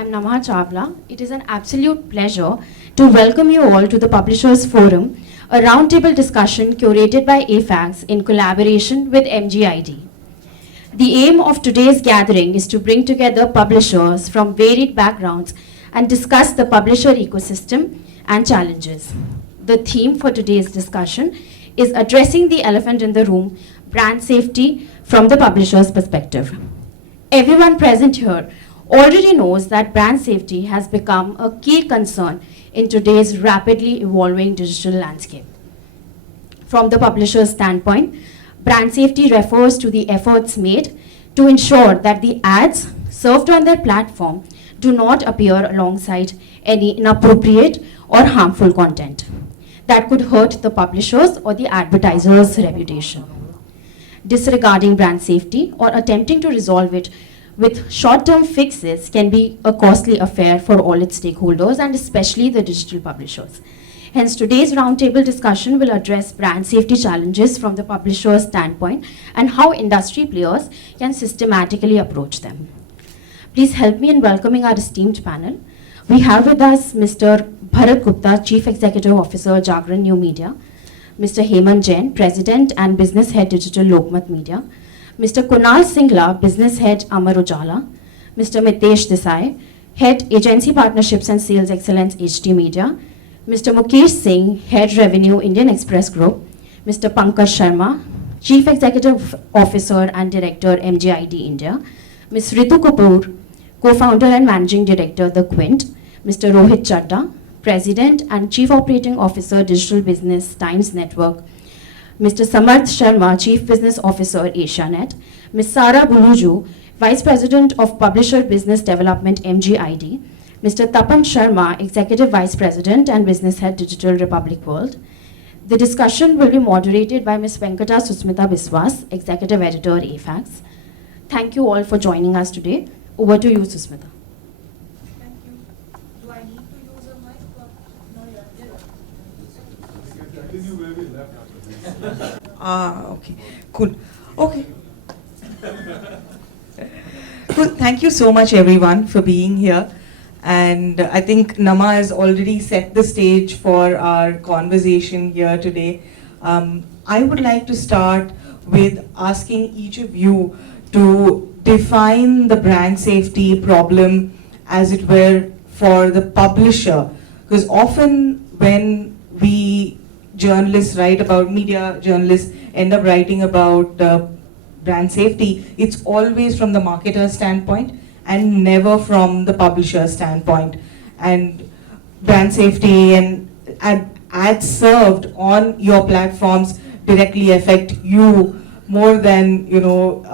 I'm Namha Chawla. It is an absolute pleasure to welcome you all to the Publishers Forum, a roundtable discussion curated by afaqs in collaboration with MGID. The aim of today's gathering is to bring together publishers from varied backgrounds and discuss the publisher ecosystem and challenges. The theme for today's discussion is addressing the elephant in the room, brand safety from the publisher's perspective. Everyone present here already knows that brand safety has become a key concern in today's rapidly evolving digital landscape. From the publisher's standpoint, brand safety refers to the efforts made to ensure that the ads served on their platform do not appear alongside any inappropriate or harmful content that could hurt the publisher's or the advertiser's reputation. Disregarding brand safety or attempting to resolve it with short-term fixes can be a costly affair for all its stakeholders and especially the digital publishers. Hence, today's roundtable discussion will address brand safety challenges from the publisher's standpoint and how industry players can systematically approach them. Please help me in welcoming our esteemed panel. We have with us Mr. Bharat Gupta, Chief Executive Officer, Jagran New Media, Mr. Hemant Jain, President and Business Head, Digital Lokmat Media, Mr. Kunal Singla, Business Head, Amar Ujala, Mr. Mitesh Desai, Head, Agency Partnerships and Sales Excellence, HT Media, Mr. Mukesh Singh, Head Revenue, Indian Express Group, Mr. Pankaj Sharma, Chief Executive Officer and Director, MGID India, Ms. Ritu Kapoor, Co-founder and Managing Director, The Quint, Mr. Rohit Chadda, President and Chief Operating Officer, Digital Business Times Network, Mr. Samarth Sharma, Chief Business Officer, Asianet, Ms. Sara Buluju, Vice President of Publisher Business Development, MGID, Mr. Tapan Sharma, Executive Vice President and Business Head, Digital Republic World. The discussion will be moderated by Ms. Venkata Susmita Biswas, Executive Editor, afaqs. Thank you all for joining us today. Over to you, Susmita. Thank you. Do I need to use a mic or no? Yeah. Continue where we left after this. Okay. Cool. Okay. Cool. Thank you so much, everyone, for being here. And I think Nama has already set the stage for our conversation here today. I would like to start with asking each of you to define the brand safety problem, as it were, for the publisher. Because often when we journalists write about, media journalists end up writing about brand safety, it's always from the marketer's standpoint and never from the publisher's standpoint. And brand safety and ads served on your platforms directly affect you more than, you know,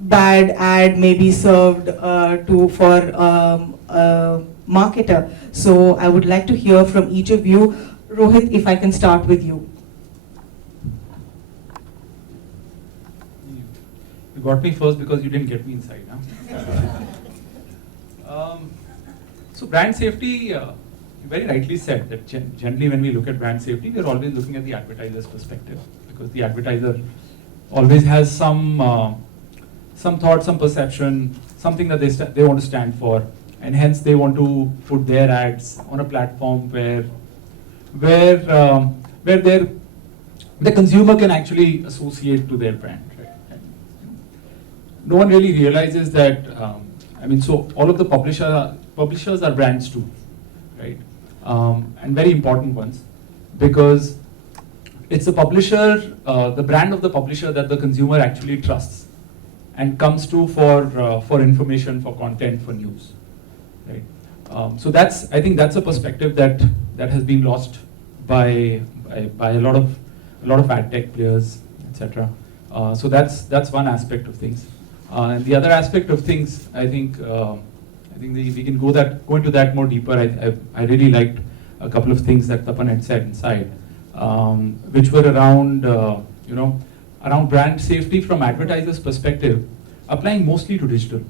bad ad may be served for a marketer. So I would like to hear from each of you. Rohit, if I can start with you. You got me first because you didn't get me inside, huh? So brand safety, you very rightly said that generally when we look at brand safety, we're always looking at the advertiser's perspective, because the advertiser always has some thought, some perception, something that they want to stand for, and hence they want to put their ads on a platform where the consumer can actually associate to their brand. Right? And no one really realizes that. So all of the publishers are brands too, right? And very important ones, because it's the publisher, the brand of the publisher that the consumer actually trusts and comes to for information, for content, for news, right? So I think that's a perspective that has been lost by a lot of ad tech players, etc. So that's one aspect of things. And the other aspect of things, I think we can go into that more deeper. I really liked a couple of things that Tapan had said inside, which were around around brand safety from advertisers' perspective, applying mostly to digital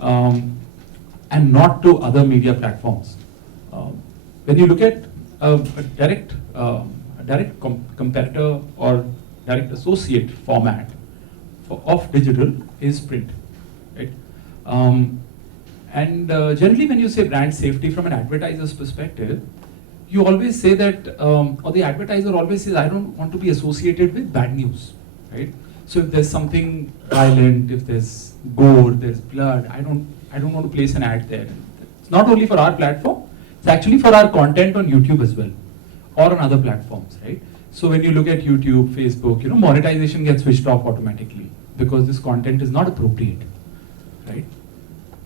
and not to other media platforms. When you look at a direct competitor or direct associate format of digital is print, right? And generally when you say brand safety from an advertiser's perspective, you always say that, or the advertiser always says, I don't want to be associated with bad news, right? So if there's something violent, if there's gore, there's blood, I don't want to place an ad there. It's not only for our platform, it's actually for our content on YouTube as well, or on other platforms, right? So when you look at YouTube, Facebook, monetization gets switched off automatically because this content is not appropriate, right?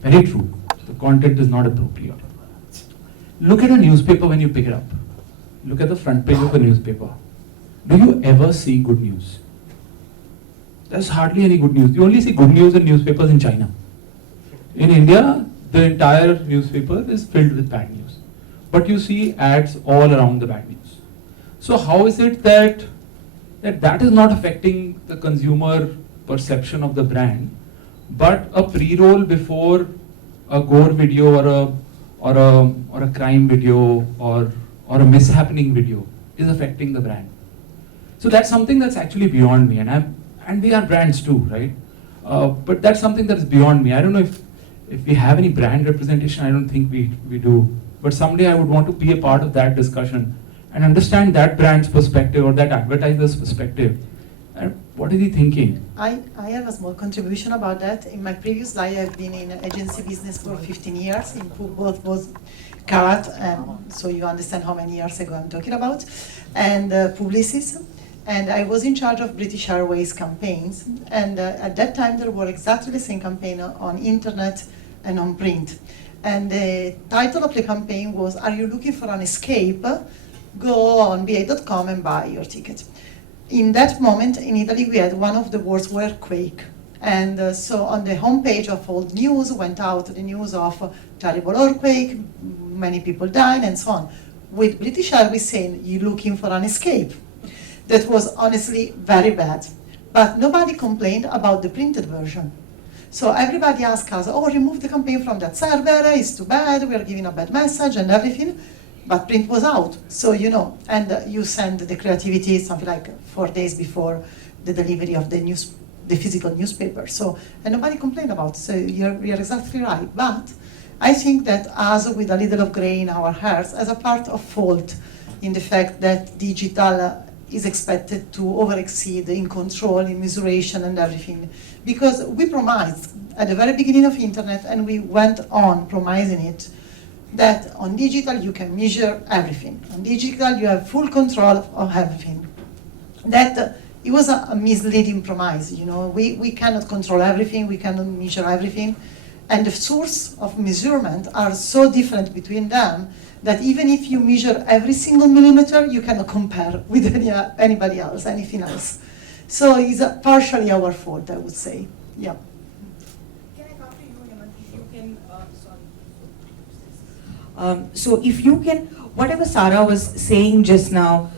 Very true. The content is not appropriate. Look at a newspaper when you pick it up. Look at the front page of a newspaper. Do you ever see good news? There's hardly any good news. You only see good news in newspapers in China. In India, the entire newspaper is filled with bad news. But you see ads all around the bad news. So how is it that is not affecting the consumer perception of the brand, but a pre-roll before a gore video or a crime video or a mishappening video is affecting the brand? So that's something that's actually beyond me, and we are brands too, right? But that's something that is beyond me. I don't know if we have any brand representation. I don't think we do. But someday I would want to be a part of that discussion and understand that brand's perspective or that advertiser's perspective. And what is he thinking? I have a small contribution about that. In my previous life, I've been in agency business for 15 years in both was Karat, so you understand how many years ago I'm talking about, and Publicis. And I was in charge of British Airways campaigns. And at that time, there were exactly the same campaign on internet and on print. And the title of the campaign was, "Are you looking for an escape? Go on ba.com and buy your ticket." In that moment, in Italy, we had one of the worst earthquake. And so on the homepage of all news went out the news of terrible earthquake, many people died, and so on. With British Airways saying, "You're looking for an escape." That was honestly very bad. But nobody complained about the printed version. So everybody asked us, "Oh, remove the campaign from that server, it's too bad, we are giving a bad message and everything." But print was out, so and you send the creativity something like 4 days before the delivery of the physical newspaper. So, and nobody complained about it, so you're exactly right. But I think that us, with a little of gray in our hearts, as a part of fault in the fact that digital is expected to over-exceed in control, in measuration and everything. Because we promised at the very beginning of internet, and we went on promising it, that on digital you can measure everything. On digital you have full control of everything. That it was a misleading promise. We cannot control everything, we cannot measure everything. And the source of measurement are so different between them that even if you measure every single millimeter, you cannot compare with anybody else, anything else. So it's partially our fault, I would say. Yeah. Can I come to you, Hemant? If you can, so if you can, whatever Sarah was saying just now,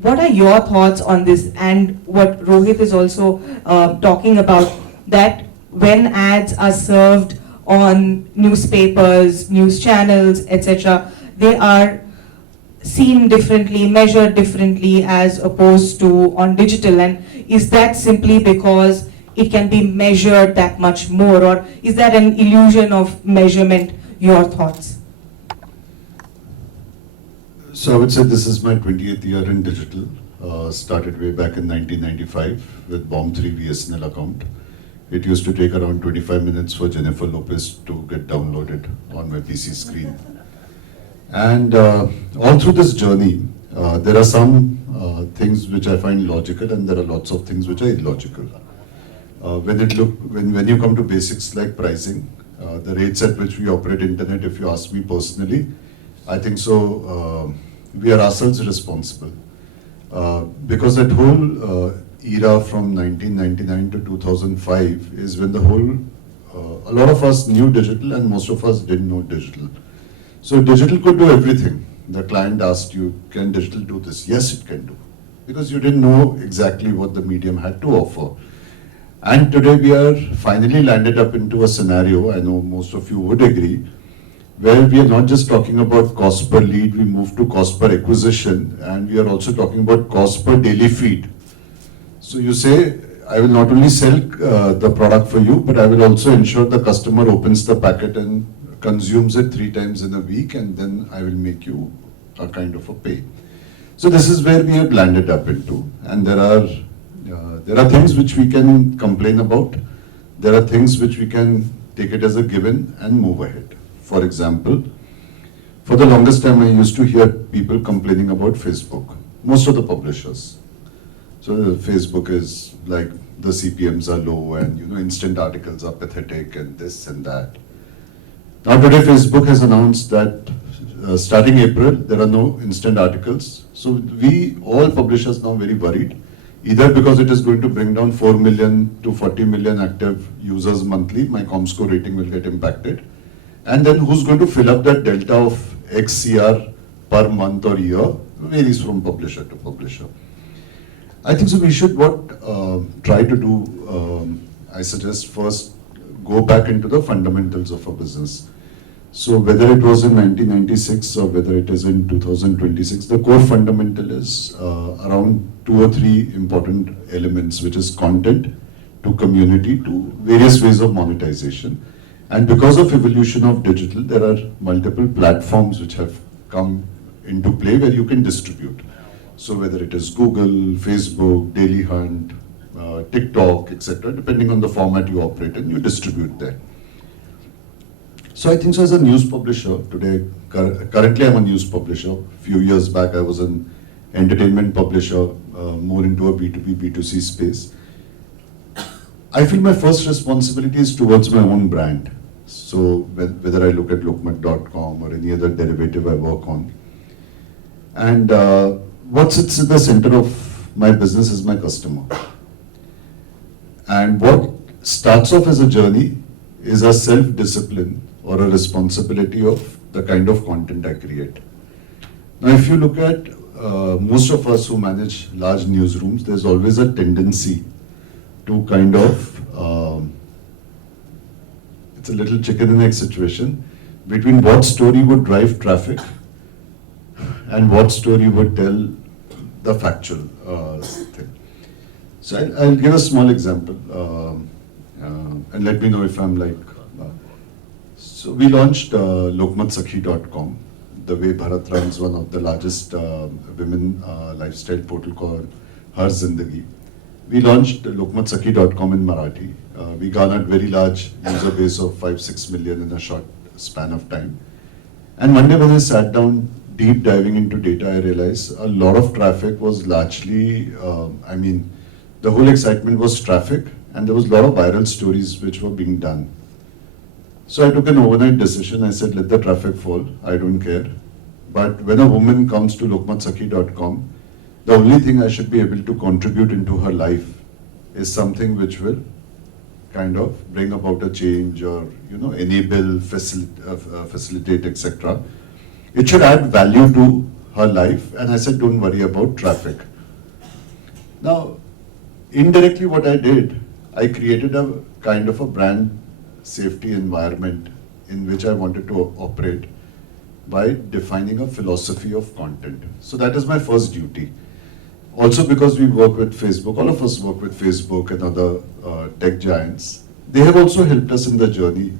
what are your thoughts on this, and what Rohit is also talking about, that when ads are served on newspapers, news channels, etc., they are seen differently, measured differently as opposed to on digital? And is that simply because it can be measured that much more, or is that an illusion of measurement? Your thoughts? So I would say this is my 20th year in digital. Started way back in 1995 with Bomb3 VSNL account. It used to take around 25 minutes for Jennifer Lopez to get downloaded on my PC screen. And all through this journey, there are some things which I find logical, and there are lots of things which are illogical. When you come to basics like pricing, the rates at which we operate internet, if you ask me personally, I think so we are ourselves responsible. Because that whole era from 1999 to 2005 is when a lot of us knew digital and most of us didn't know digital. So digital could do everything. The client asked you, can digital do this? Yes, it can do. Because you didn't know exactly what the medium had to offer. And today we are finally landed up into a scenario, I know most of you would agree, where we are not just talking about cost per lead, we move to cost per acquisition, and we are also talking about cost per daily feed. So you say, I will not only sell the product for you, but I will also ensure the customer opens the packet and consumes it 3 times in a week, and then I will make you a kind of a pay. So this is where we have landed up into, and there are things which we can complain about. There are things which we can take it as a given and move ahead. For example, for the longest time I used to hear people complaining about Facebook, most of the publishers. So Facebook is like the CPMs are low and instant articles are pathetic and this and that. Now today Facebook has announced that starting April there are no instant articles. So we all publishers now very worried, either because it is going to bring down 4 million to 40 million active users monthly, my ComScore rating will get impacted. And then who's going to fill up that delta of XCR per month or year, varies from publisher to publisher. I think so we should try to do, I suggest first go back into the fundamentals of a business. So whether it was in 1996 or whether it is in 2026, the core fundamental is around 2 or 3 important elements, which is content to community to various ways of monetization. And because of evolution of digital, there are multiple platforms which have come into play where you can distribute. So whether it is Google, Facebook, Daily Hunt, TikTok, etc., depending on the format you operate in, you distribute there. So I think so as a news publisher today, currently I'm a news publisher. A few years back I was an entertainment publisher, more into a B2B, B2C space. I feel my first responsibility is towards my own brand. So whether I look at lokmat.com or any other derivative I work on. And what sits in the center of my business is my customer. And what starts off as a journey is a self-discipline or a responsibility of the kind of content I create. Now, if you look at most of us who manage large newsrooms, there's always a tendency to kind of, it's a little chicken and egg situation between what story would drive traffic and what story would tell the factual thing. So I'll give a small example, and let me know if I'm like. So we launched lokmatsakhi.com, the way Bharat runs one of the largest women lifestyle portal called Har Zindagi. We launched lokmatsakhi.com in Marathi. We garnered very large user base of 5-6 million in a short span of time. And one day when I sat down deep diving into data, I realized a lot of traffic was largely, the whole excitement was traffic, and there was a lot of viral stories which were being done. So I took an overnight decision. I said, let the traffic fall, I don't care. But when a woman comes to lokmatsakhi.com, the only thing I should be able to contribute into her life is something which will kind of bring about a change or, enable, facilitate, etc. It should add value to her life. And I said, don't worry about traffic. Now, indirectly what I did, I created a kind of a brand safety environment in which I wanted to operate by defining a philosophy of content. So that is my first duty. Also because we work with Facebook, all of us work with Facebook and other tech giants. They have also helped us in the journey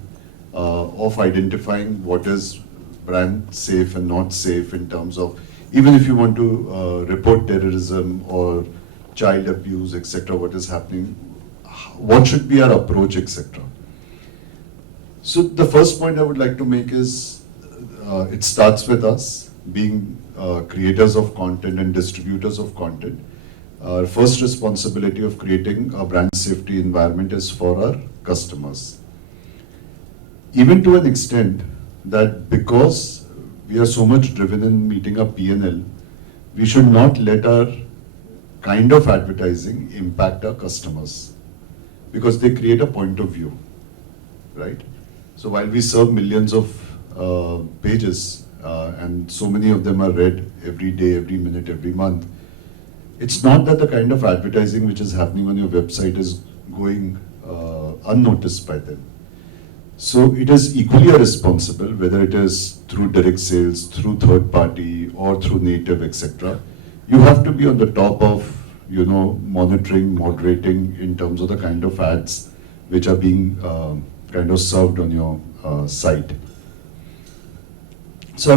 of identifying what is brand safe and not safe in terms of, even if you want to report terrorism or child abuse, etc., what is happening, what should be our approach, etc. So the first point I would like to make is, it starts with us being creators of content and distributors of content. Our first responsibility of creating a brand safety environment is for our customers. Even to an extent that because we are so much driven in meeting a P&L, we should not let our kind of advertising impact our customers, because they create a point of view, right? So while we serve millions of pages, and so many of them are read every day, every minute, every month, it's not that the kind of advertising which is happening on your website is going unnoticed by them. So it is equally responsible, whether it is through direct sales, through third party, or through native, etc. You have to be on the top of, monitoring, moderating in terms of the kind of ads which are being kind of served on your site. So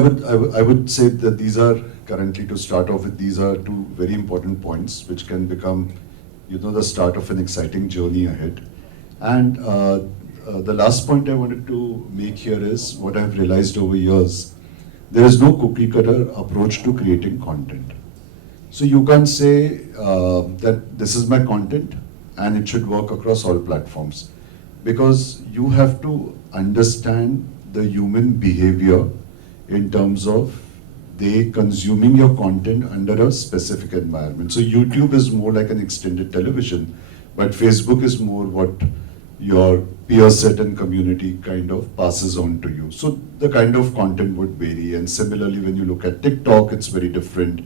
I would say that these are currently, to start off with, these are two very important points which can become, the start of an exciting journey ahead. And the last point I wanted to make here is what I've realized over years. There is no cookie cutter approach to creating content. So you can't say that this is my content and it should work across all platforms, because you have to understand the human behavior in terms of they consuming your content under a specific environment. So YouTube is more like an extended television, but Facebook is more what your peer set and community kind of passes on to you. So the kind of content would vary, and similarly when you look at TikTok, it's very different,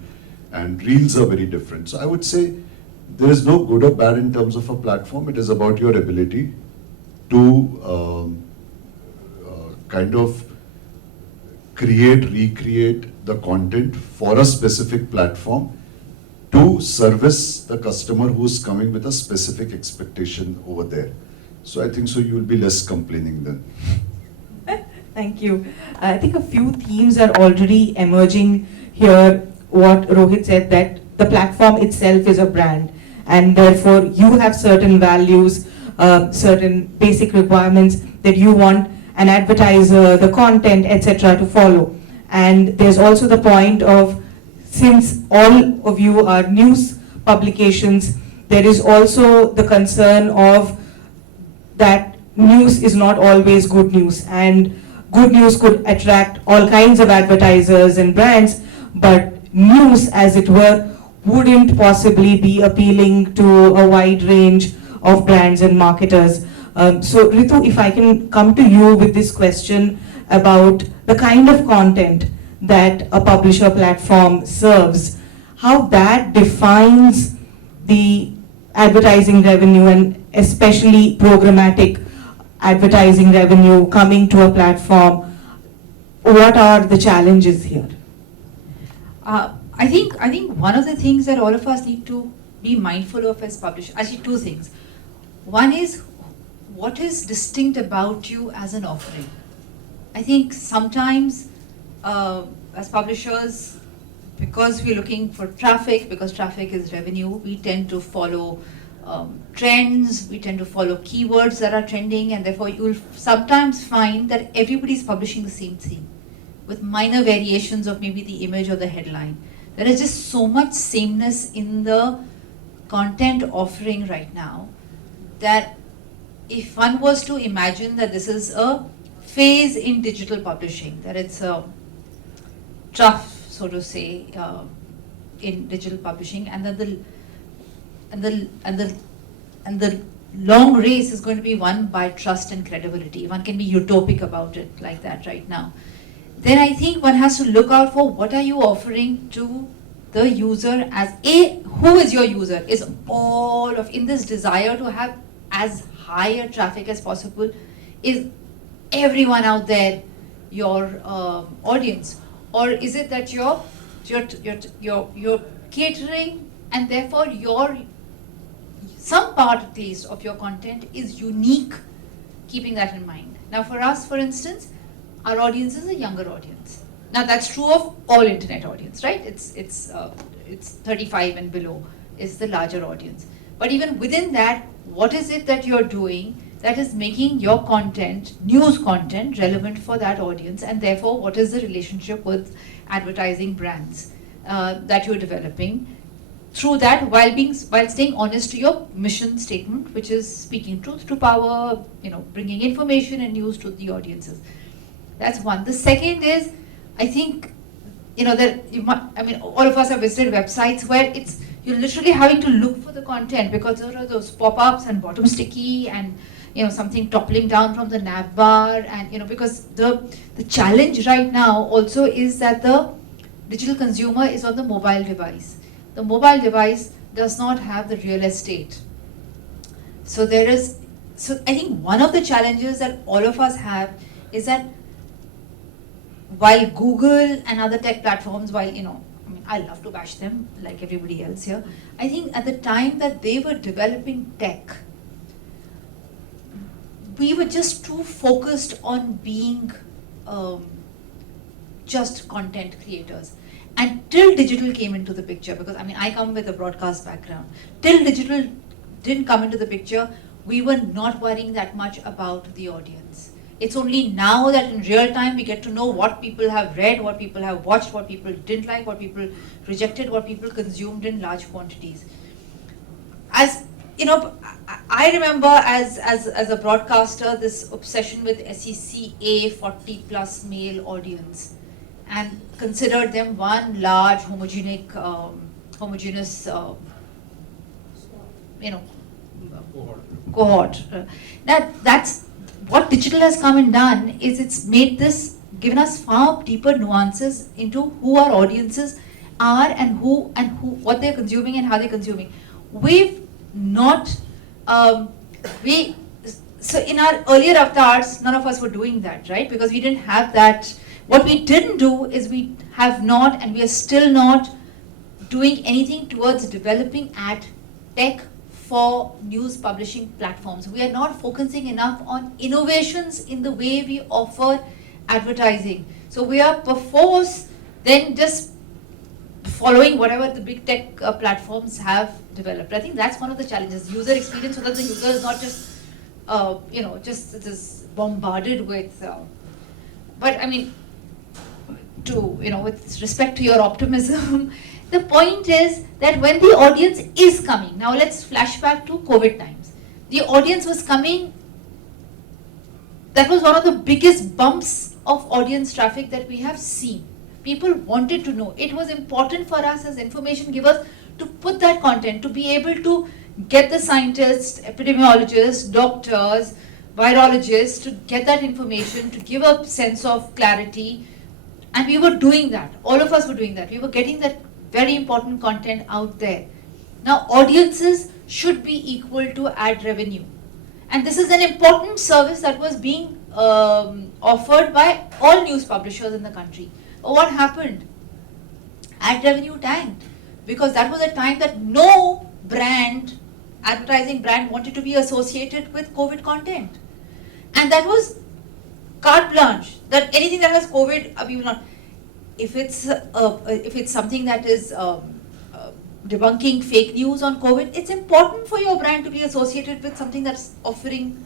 and Reels are very different. So I would say there is no good or bad in terms of a platform. It is about your ability to kind of recreate the content for a specific platform to service the customer who's coming with a specific expectation over there. So I think so you will be less complaining then. Thank you. I think a few themes are already emerging here. What Rohit said, that the platform itself is a brand, and therefore you have certain values, certain basic requirements that you want an advertiser, the content, etc. to follow. And there's also the point of, since all of you are news publications, there is also the concern of that news is not always good news, and good news could attract all kinds of advertisers and brands, but news, as it were, wouldn't possibly be appealing to a wide range of brands and marketers. So Ritu, if I can come to you with this question about the kind of content that a publisher platform serves, how that defines the advertising revenue, and especially programmatic advertising revenue coming to a platform. What are the challenges here? I think one of the things that all of us need to be mindful of as publishers, actually two things. One is, what is distinct about you as an offering? I think sometimes as publishers, because we're looking for traffic, because traffic is revenue, we tend to follow trends, we tend to follow keywords that are trending, and therefore you'll sometimes find that everybody's publishing the same thing with minor variations of maybe the image or the headline. There is just so much sameness in the content offering right now that if one was to imagine that this is a phase in digital publishing, that it's a trough, so to say, in digital publishing, and that the long race is going to be won by trust and credibility. One can be utopic about it like that right now. Then I think one has to look out for what are you offering to the user as who is your user? Is all of, in this desire to have as high a traffic as possible, is everyone out there your audience? Or is it that you're catering, and therefore some part at least of your content is unique, keeping that in mind. Now for us, for instance, our audience is a younger audience. Now that's true of all internet audience, right? It's 35 and below is the larger audience. But even within that, what is it that you're doing that is making your content, news content, relevant for that audience, and therefore what is the relationship with advertising brands that you're developing through that, while staying honest to your mission statement, which is speaking truth to power, bringing information and news to the audiences. That's one. The second is, I think, all of us have visited websites where you're literally having to look for the content because there are those pop-ups and bottom sticky and something toppling down from the nav bar, and because the challenge right now also is that the digital consumer is on the mobile device. The mobile device does not have the real estate. So I think one of the challenges that all of us have is that while Google and other tech platforms, I love to bash them like everybody else here. I think at the time that they were developing tech, we were just too focused on being just content creators. And till digital came into the picture, because I mean, I come with a broadcast background, till digital didn't come into the picture, we were not worrying that much about the audience. It's only now that in real time we get to know what people have read, what people have watched, what people didn't like, what people rejected, what people consumed in large quantities. As you know, I remember as a broadcaster, this obsession with SECA 40 plus male audience, and considered them one large homogeneous cohort. That's what digital has come and done, is it's made this, given us far deeper nuances into who our audiences are and who what they're consuming and how they're consuming. We've not so in our earlier avatars, none of us were doing that, right? Because we didn't have that. What we didn't do is we have not, and we are still not doing anything towards developing ad tech for news publishing platforms. We are not focusing enough on innovations in the way we offer advertising. So we are perforce then just following whatever the big tech platforms have developed. I think that's one of the challenges, user experience, so that the user is not just just bombarded with. But I mean, with respect to your optimism, the point is that when the audience is coming, now let's flash back to COVID times. The audience was coming, that was one of the biggest bumps of audience traffic that we have seen. People wanted to know. It was important for us as information givers to put that content, to be able to get the scientists, epidemiologists, doctors, virologists to get that information, to give a sense of clarity. And we were doing that. All of us were doing that. We were getting that very important content out there. Now, audiences should be equal to ad revenue. And this is an important service that was being offered by all news publishers in the country. But what happened? Ad revenue tanked, because that was a time that no advertising brand wanted to be associated with COVID content. And that was carte blanche, that anything that has COVID, we will not. If it's something that is debunking fake news on COVID, it's important for your brand to be associated with something that's offering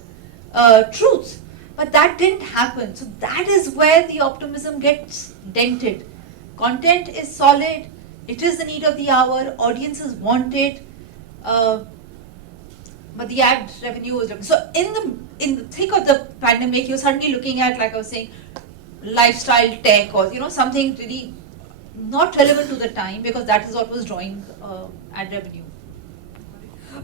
truth. But that didn't happen. So that is where the optimism gets dented. Content is solid. It is the need of the hour. Audiences want it. But the ad revenue was... So in the thick of the pandemic, you're suddenly looking at, like I was saying, lifestyle tech, or something really not relevant to the time, because that is what was drawing ad revenue.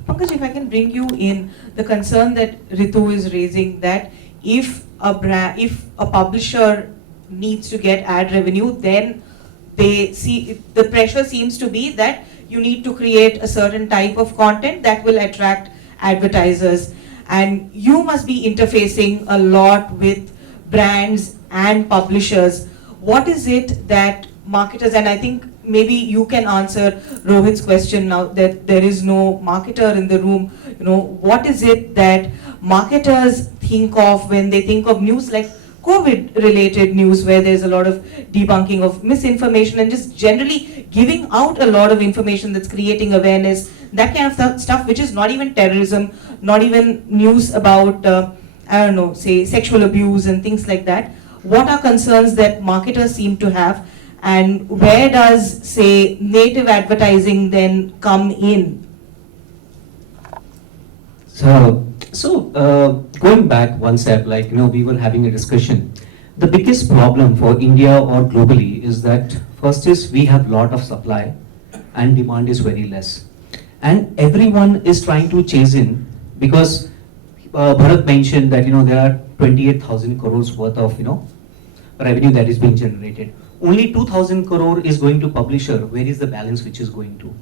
Pankaj, if I can bring you in, the concern that Ritu is raising, that if a publisher needs to get ad revenue, then they see the pressure seems to be that you need to create a certain type of content that will attract advertisers, and you must be interfacing a lot with brands and publishers. What is it that marketers, and I think maybe you can answer Rohit's question now that there is no marketer in the room, what is it that marketers think of when they think of news like COVID related news, where there's a lot of debunking of misinformation and just generally giving out a lot of information that's creating awareness, that kind of stuff, which is not even terrorism, not even news about, say sexual abuse and things like that. What are concerns that marketers seem to have, and where does, say, native advertising then come in? So going back one step, we were having a discussion. The biggest problem for India or globally is that first is we have lot of supply and demand is very less. And everyone is trying to chase in, because Bharat mentioned that there are 28,000 crores worth of revenue that is being generated. Only 2,000 crore is going to publisher. Where is the balance which is going to?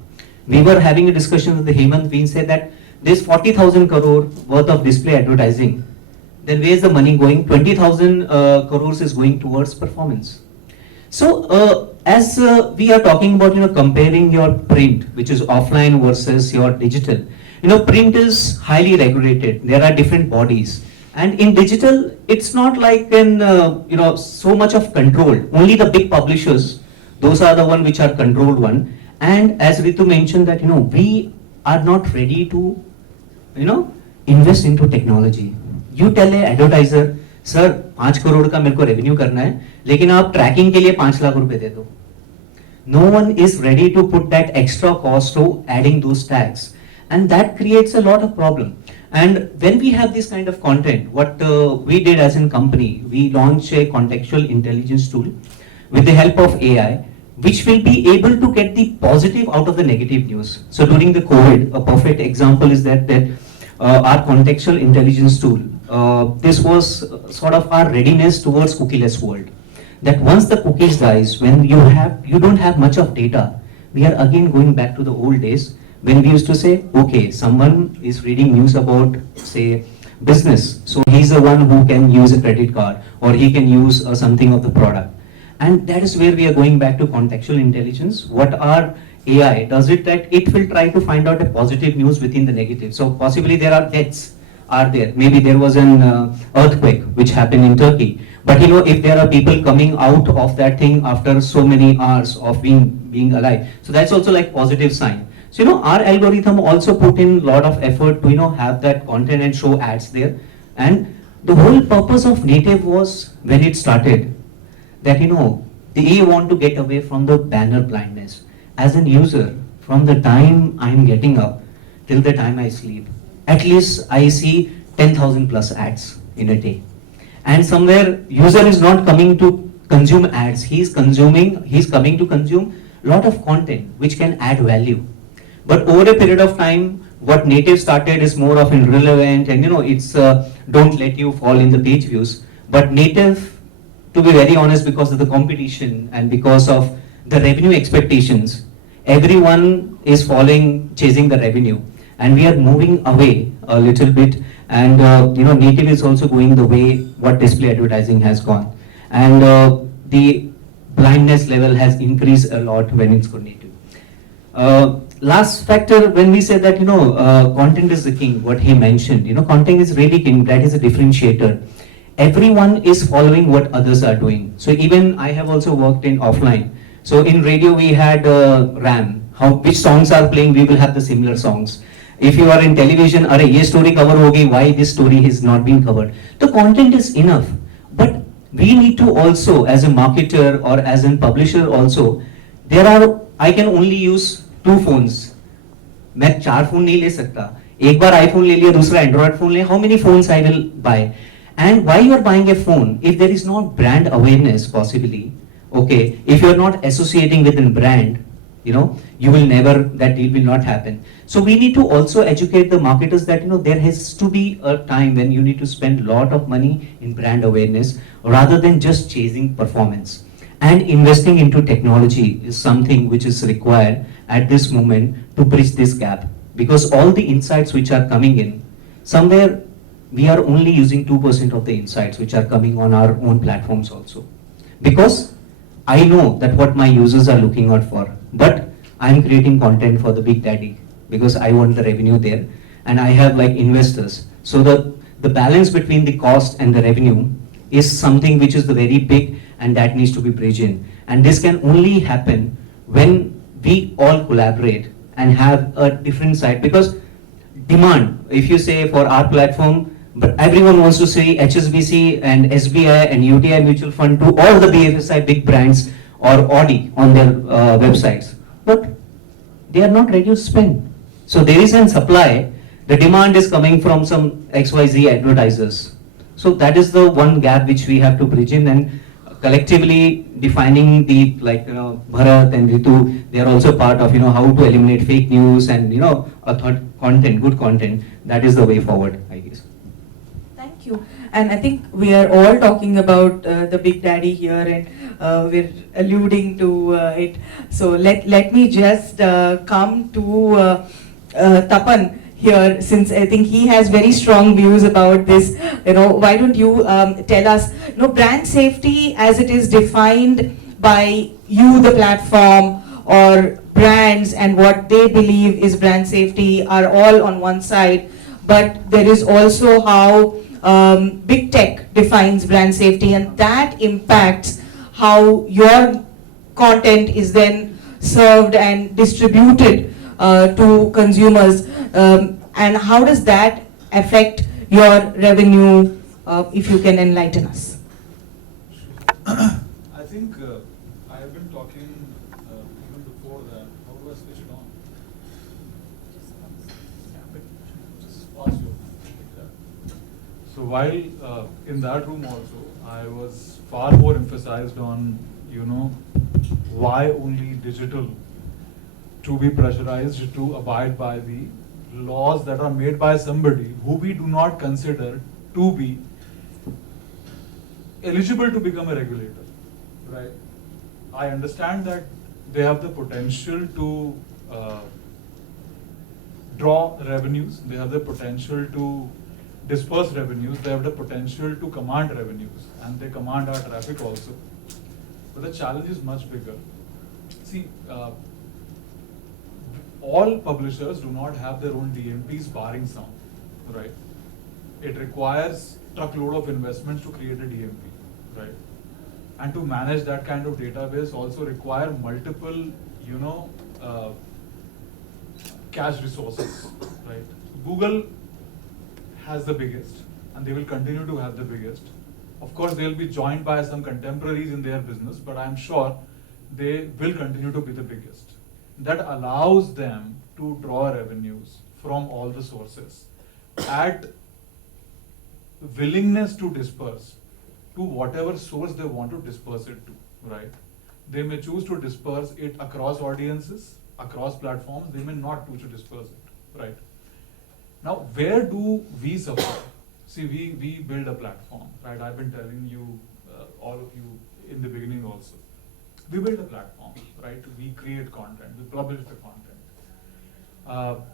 We were having a discussion with the Hemant. We said that there's 40,000 crore worth of display advertising. Then where is the money going? 20,000 crores is going towards performance. So as we are talking about, comparing your print, which is offline versus your digital, print is highly regulated. There are different bodies. And in digital, it's not like so much of control. Only the big publishers, those are the one which are controlled one. And as Ritu mentioned that, we are not ready to, invest into technology. You tell a advertiser, sir 5 crore का मेरे को revenue करना है लेकिन आप trekking के लिए 5 लाख रुपए दे दो. No one is ready to put that extra cost to adding those tags, and that creates a lot of problem. And when we have this kind of content, what we did as a company, we launched a contextual intelligence tool with the help of AI, which will be able to get the positive out of the negative news. So during the COVID, a perfect example is that our contextual intelligence tool, this was sort of our readiness towards cookieless world. That once the cookies dies, when you don't have much of data, we are again going back to the old days when we used to say, okay, someone is reading news about, say, business, so he's the one who can use a credit card or he can use something of the product. And that is where we are going back to contextual intelligence. What our AI does it that it will try to find out a positive news within the negative. So possibly there are deaths are there. Maybe there was an earthquake which happened in Turkey. But if there are people coming out of that thing after so many hours of being alive, so that's also like positive sign. So our algorithm also put in a lot of effort to have that content and show ads there. And the whole purpose of native was when it started that they want to get away from the banner blindness. As an user, from the time I'm getting up till the time I sleep, at least I see 10,000 plus ads in a day. And somewhere user is not coming to consume ads, he's coming to consume a lot of content which can add value. But over a period of time, what native started is more of irrelevant and it's don't let you fall in the page views. But native, to be very honest, because of the competition and because of the revenue expectations, everyone is chasing the revenue. And we are moving away a little bit, and native is also going the way what display advertising has gone, and the blindness level has increased a lot when it's gone native. Last factor, when we say that content is the king, what he mentioned, content is really king. That is a differentiator. Everyone is following what others are doing. So even I have also worked in offline. So in radio we had RAM. Which songs are playing, we will have the similar songs. If you are in television, ye story cover hogi, why this story is not being covered? The content is enough, but we need to also, as a marketer or as a publisher also, I can only use 2 phones. मैं 4 phone नहीं ले सकता. एक बार iPhone ले लिया, दूसरा Android phone ले. How many phones I will buy? And why you are buying a phone? If there is no brand awareness, possibly, okay, if you are not associating with a brand, you will never, that deal will not happen. So we need to also educate the marketers that there has to be a time when you need to spend a lot of money in brand awareness rather than just chasing performance. And investing into technology is something which is required at this moment to bridge this gap, because all the insights which are coming in, somewhere we are only using 2% of the insights which are coming on our own platforms also. Because I know that what my users are looking out for, but I'm creating content for the big daddy because I want the revenue there, and I have like investors. So the balance between the cost and the revenue is something which is the very big, and that needs to be bridged in. And this can only happen when we all collaborate and have a different side, because demand, if you say for our platform, but everyone wants to see HSBC and SBI and UTI mutual fund to all the BFSI big brands or Audi on their websites, but they are not ready to spend. So there is a supply, the demand is coming from some XYZ advertisers. So that is the one gap which we have to bridge in, and collectively defining the, like, Bharat and Ritu, they are also part of, how to eliminate fake news and, content, good content. That is the way forward, I guess. Thank you. And I think we are all talking about the big daddy here, and we're alluding to it. So let me just come to Tapan here, since I think he has very strong views about this. Why don't you tell us, brand safety as it is defined by you, the platform, or brands and what they believe is brand safety are all on one side, but there is also how big tech defines brand safety, and that impacts how your content is then served and distributed to consumers. And how does that affect your revenue, if you can enlighten us? I think I have been talking even before that. How do I switch it on? Just pause your yeah. So while in that room also, I was far more emphasized on, why only digital to be pressurized to abide by the laws that are made by somebody who we do not consider to be eligible to become a regulator, right? I understand that they have the potential to draw revenues, they have the potential to disperse revenues, they have the potential to command revenues, and they command our traffic also. But the challenge is much bigger. See, all publishers do not have their own DMPs barring some, right? It requires truckload of investments to create a DMP, right? And to manage that kind of database also require multiple, cache resources, right? Google has the biggest, and they will continue to have the biggest. Of course, they'll be joined by some contemporaries in their business, but I'm sure they will continue to be the biggest. That allows them to draw revenues from all the sources at willingness to disperse to whatever source they want to disperse it to, right? They may choose to disperse it across audiences, across platforms, they may not choose to disperse it, right? Now, where do we suffer? See, we build a platform, right? I've been telling you, all of you in the beginning also. We build a platform, right? We create content, we publish the content.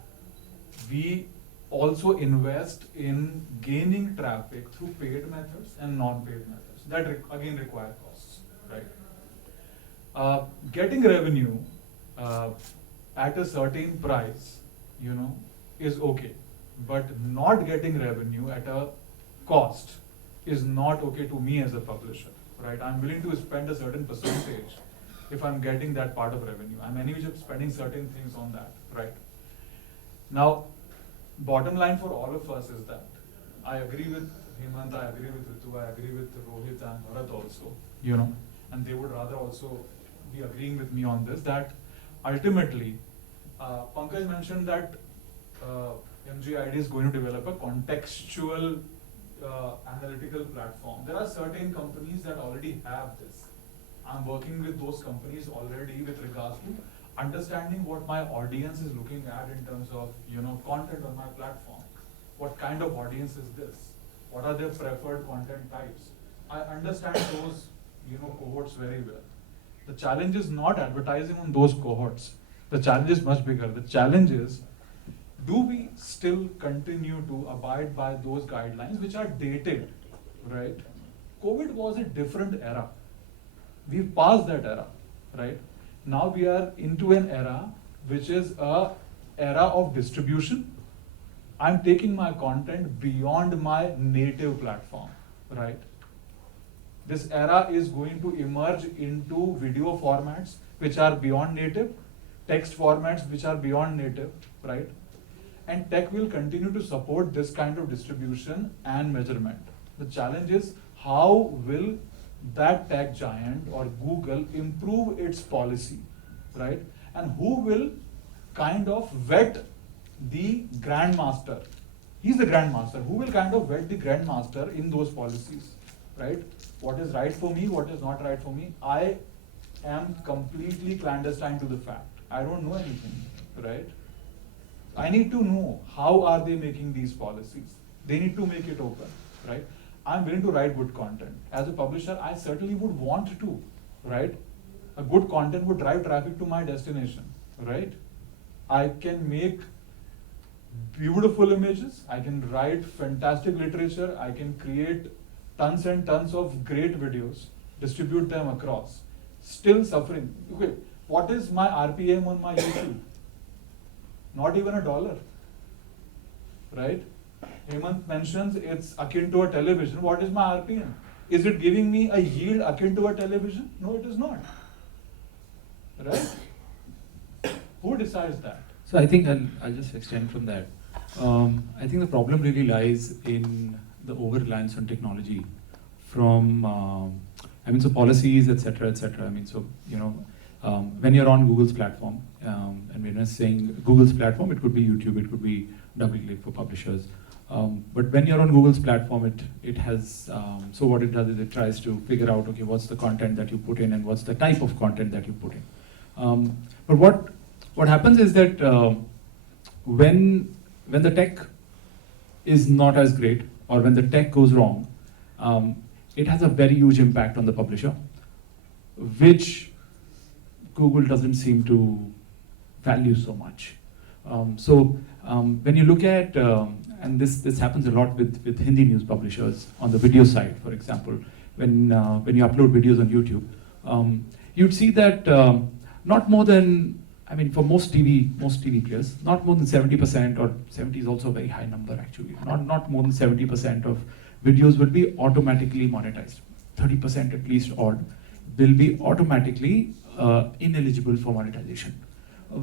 We also invest in gaining traffic through paid methods and non-paid methods. That again require costs, right? Getting revenue at a certain price, is okay. But not getting revenue at a cost is not okay to me as a publisher, right? I'm willing to spend a certain percentage if I'm getting that part of revenue. I'm anyway just spending certain things on that, right? Now, bottom line for all of us is that I agree with Hemant, I agree with Ritu, I agree with Rohit and Bharat also, and they would rather also be agreeing with me on this, that ultimately, Pankaj mentioned that MGID is going to develop a contextual analytical platform. There are certain companies that already have this. I'm working with those companies already with regards to understanding what my audience is looking at in terms of content on my platform. What kind of audience is this? What are their preferred content types? I understand those cohorts very well. The challenge is not advertising on those cohorts. The challenge is much bigger. The challenge is, do we still continue to abide by those guidelines which are dated, right? COVID was a different era. We've passed that era, right? Now we are into an era which is a era of distribution. I'm taking my content beyond my native platform, right? This era is going to emerge into video formats which are beyond native, text formats which are beyond native, right? And tech will continue to support this kind of distribution and measurement. The challenge is, how will that tech giant or Google improve its policy, right? And who will kind of vet the grandmaster? He's the grandmaster. Who will kind of vet the grandmaster in those policies, right? What is right for me, what is not right for me? I am completely clandestine to the fact. I don't know anything, right? I need to know how are they making these policies. They need to make it open, right? I'm willing to write good content. As a publisher, I certainly would want to, right? A good content would drive traffic to my destination, right? I can make beautiful images, I can write fantastic literature, I can create tons and tons of great videos, distribute them across. still suffering. Okay, what is my RPM on my YouTube? Not even $1, right? Hemant mentions it's akin to a television. What is my RPM? Is it giving me a yield akin to a television? No, it is not. Right? Who decides that? So I think I'll just extend from that. I think the problem really lies in the over-reliance on technology from, so policies, etc., etc. When you're on Google's platform, and we're not saying Google's platform, it could be YouTube, it could be DoubleClick for publishers. But when you're on Google's platform, it has, so what it does is it tries to figure out, okay, what's the content that you put in and what's the type of content that you put in. But what happens is that when the tech is not as great, or when the tech goes wrong, it has a very huge impact on the publisher, which Google doesn't seem to value so much. When you look at, and this happens a lot with Hindi news publishers on the video side, for example, when you upload videos on YouTube, you'd see that not more than, for most TV players, not more than 70%, or 70 is also a very high number actually, not more than 70% of videos will be automatically monetized. 30% at least odd will be automatically ineligible for monetization.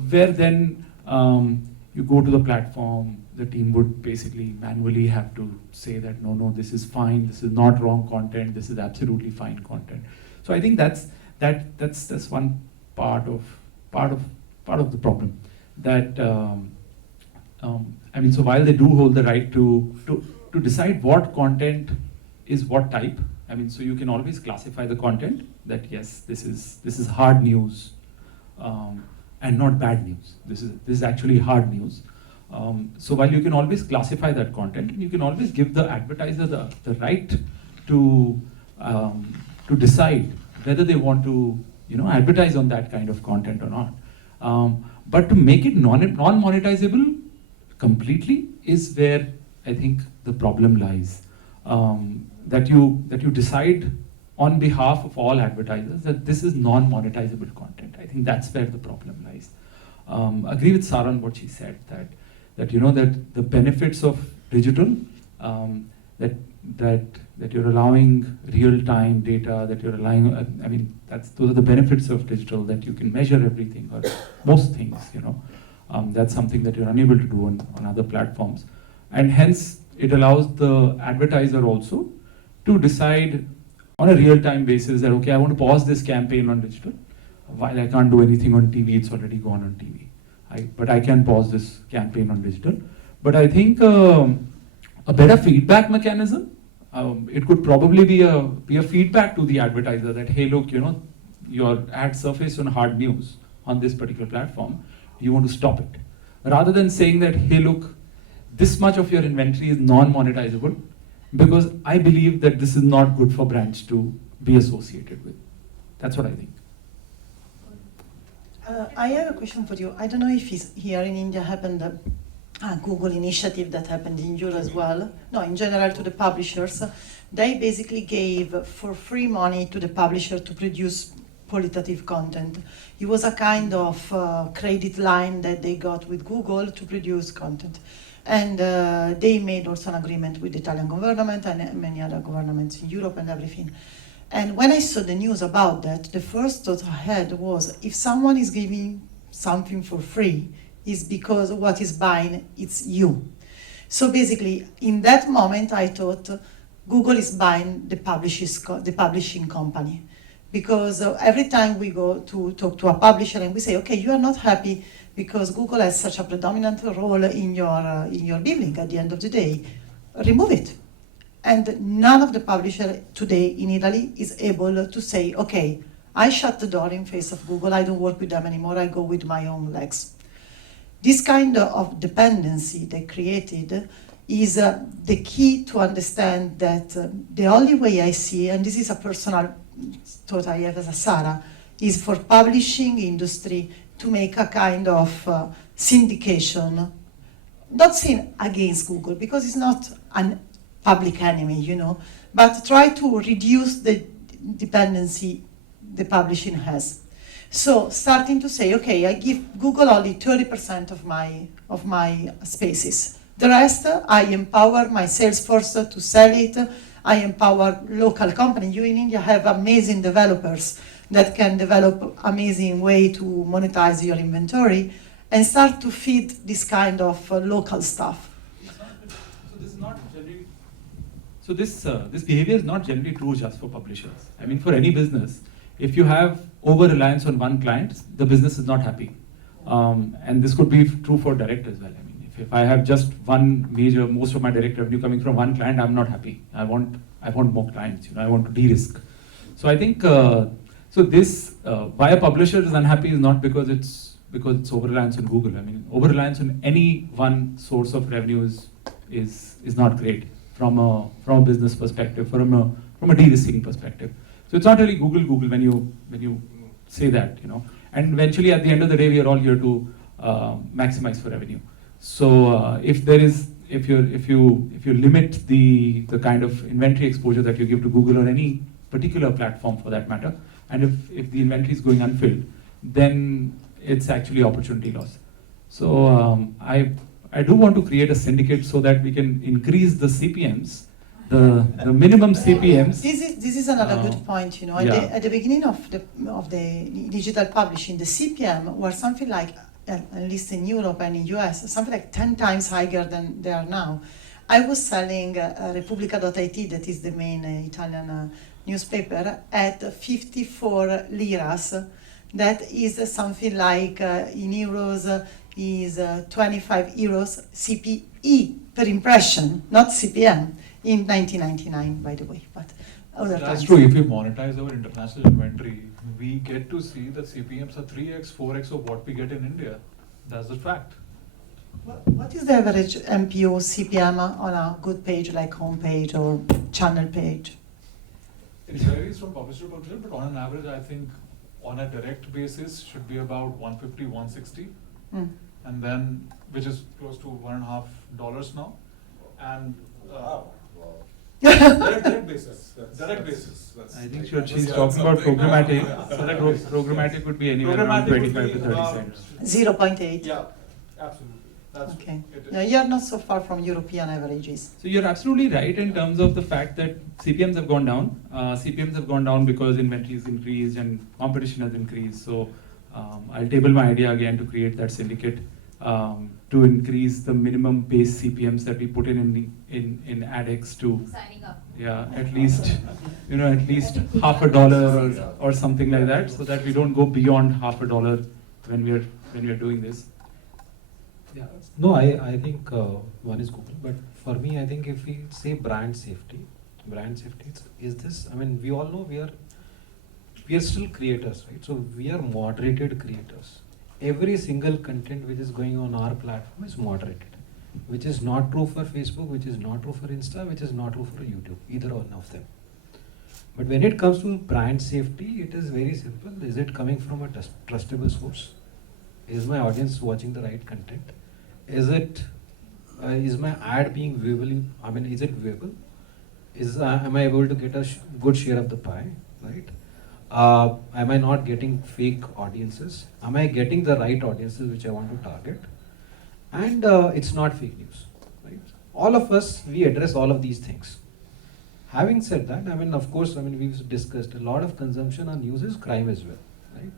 Where then you go to the platform, the team would basically manually have to say that no, this is fine, this is not wrong content, this is absolutely fine content. So I think that's one part of the problem. That so while they do hold the right to decide what content is what type, so you can always classify the content that yes, this is hard news and not bad news. This is actually hard news. So while you can always classify that content, and you can always give the advertiser the right to decide whether they want to advertise on that kind of content or not. But to make it non-monetizable completely is where I think the problem lies. That you decide on behalf of all advertisers that this is non-monetizable content. I think that's where the problem lies. Agree with Sarah on what she said, that the benefits of digital, that you're allowing real-time data, that you're allowing, those are the benefits of digital, that you can measure everything, or most things, that's something that you're unable to do on other platforms. And hence, it allows the advertiser also to decide on a real-time basis that, okay, I want to pause this campaign on digital. While I can't do anything on TV, it's already gone on TV. But I can pause this campaign on digital. But I think a better feedback mechanism, it could probably be a feedback to the advertiser that, hey, look, your ad surfaced on hard news on this particular platform. You want to stop it. Rather than saying that, hey, look, this much of your inventory is non-monetizable, because I believe that this is not good for brands to be associated with. That's what I think. I have a question for you. I don't know if it's here in India happened a Google initiative that happened in Europe as well. No, in general to the publishers. They basically gave for free money to the publisher to produce qualitative content. It was a kind of credit line that they got with Google to produce content. And they made also an agreement with the Italian government and many other governments in Europe and everything. And when I saw the news about that, the first thought I had was, if someone is giving something for free, it's because what is buying, it's you. So basically, in that moment, I thought Google is buying the publishing company. Because every time we go to talk to a publisher and we say, okay, you are not happy because Google has such a predominant role in your billing at the end of the day, remove it. And none of the publishers today in Italy is able to say, okay, I shut the door in face of Google, I don't work with them anymore, I go with my own legs. This kind of dependency they created is the key to understand that the only way I see, and this is a personal thought I have as a Sarah, is for publishing industry to make a kind of syndication, not saying against Google, because it's not a public enemy, but try to reduce the dependency the publishing has. So starting to say, okay, I give Google only 30% of my spaces. The rest, I empower my sales force to sell it. I empower local companies. You in India have amazing developers that can develop amazing way to monetize your inventory and start to feed this kind of local stuff. So this is not generally. So this behavior is not generally true just for publishers. I mean, for any business, if you have over reliance on one client, the business is not happy, and this could be true for direct as well. I mean, if I have just one major, most of my direct revenue coming from one client, I'm not happy. I want more clients. I want to de-risk. So I think so. This why a publisher is unhappy is not because it's over reliance on Google. I mean, over reliance on any one source of revenue is not great from a business perspective, from a de-risking perspective. So it's not really Google when you say that, And eventually, at the end of the day, we are all here to maximize for revenue. So if you limit the kind of inventory exposure that you give to Google or any particular platform for that matter, and if the inventory is going unfilled, then it's actually opportunity loss. So I do want to create a syndicate so that we can increase the CPMs. The minimum CPMs. This is another good point. Yeah. At the beginning of the digital publishing, the CPM were something like, at least in Europe and in US, something like 10 times higher than they are now. I was selling Repubblica.it, that is the main Italian newspaper, at 54 liras. That is something like in euros is 25 euros CPE per impression, not CPM. In 1999, by the way, but other That's times. true. If we monetize our international inventory, we get to see that CPMs are 3x, 4x of what we get in India. That's the fact. What is the average MPO CPM on a good page like homepage or channel page? It varies from publisher to publisher, but on an average, I think on a direct basis should be about 150, 160, and then which is close to $1.50 now, and. Direct basis. Direct basis. I think she's talking about programmatic. So that programmatic would be anywhere around 25 to 30 cents. 0.8. Yeah, absolutely. That's Okay. it. Yeah, you're not so far from European averages. So you're absolutely right in terms of the fact that CPMs have gone down. CPMs have gone down because inventory has increased and competition has increased. So I'll table my idea again to create that syndicate to increase the minimum base CPMs that we put in AdX to Signing up. yeah at least $0.50 or something like that, so that we don't go beyond $0.50 when we're doing this. Yeah, no, I think one is Google, but for me, I think if we say brand safety, is this, I mean, we all know we are still creators, right? So we are moderated creators. Every single content which is going on our platform is moderated, which is not true for Facebook, which is not true for Insta, which is not true for YouTube, either one of them. But when it comes to brand safety, it is very simple. Is it coming from a trustable source? Is my audience watching the right content? Is my ad being viewable? I mean, is it viewable? Am I able to get a good share of the pie, right? Am I not getting fake audiences? Am I getting the right audiences which I want to target? And it's not fake news, right? All of us, we address all of these things. Having said that, I mean, of course, I mean, we've discussed a lot of consumption on news is crime as well, right?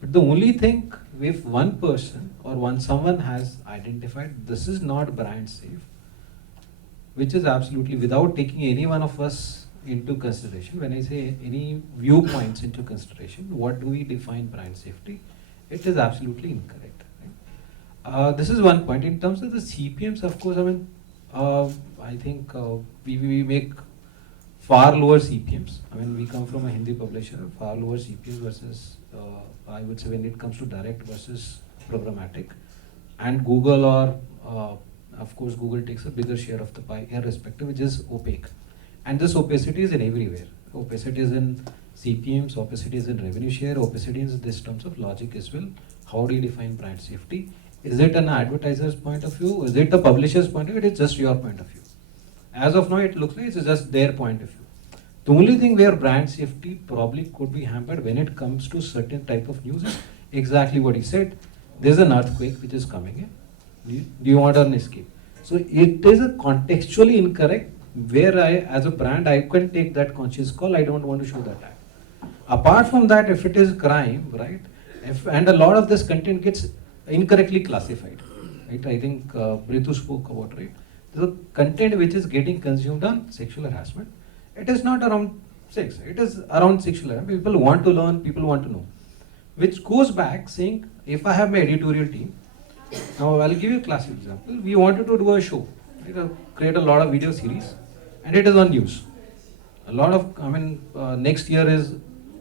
But the only thing, if one person or someone has identified this is not brand safe, which is absolutely without taking any one of us into consideration. When I say any viewpoints into consideration, what do we define brand safety? It is absolutely incorrect. Right? This is one point. In terms of the CPMs, of course, I mean, I think we make far lower CPMs. I mean, we come from a Hindi publisher, far lower CPMs versus, I would say, when it comes to direct versus programmatic. And Google of course, Google takes a bigger share of the pie, irrespective, which is opaque. And this opacity is in everywhere. Opacity is in CPMs, opacity is in revenue share, opacity is in this terms of logic as well. How do you define brand safety? Is it an advertiser's point of view? Is it a publisher's point of view? It is just your point of view. As of now, it looks like it's just their point of view. The only thing where brand safety probably could be hampered when it comes to certain type of news is exactly what he said. There's an earthquake which is coming in. Do you want an escape? So it is a contextually incorrect where I, as a brand, I can take that conscious call. I don't want to show that ad. Apart from that, if it is crime, right? And a lot of this content gets incorrectly classified, right? I think Ritu spoke about, right? The content which is getting consumed on sexual harassment, it is not around sex, it is around sexual harassment. People want to learn, people want to know. Which goes back saying, if I have my editorial team, now I'll give you a classic example. We wanted to do a show, right? Create a lot of video series, and it is on news. A lot of, next year is,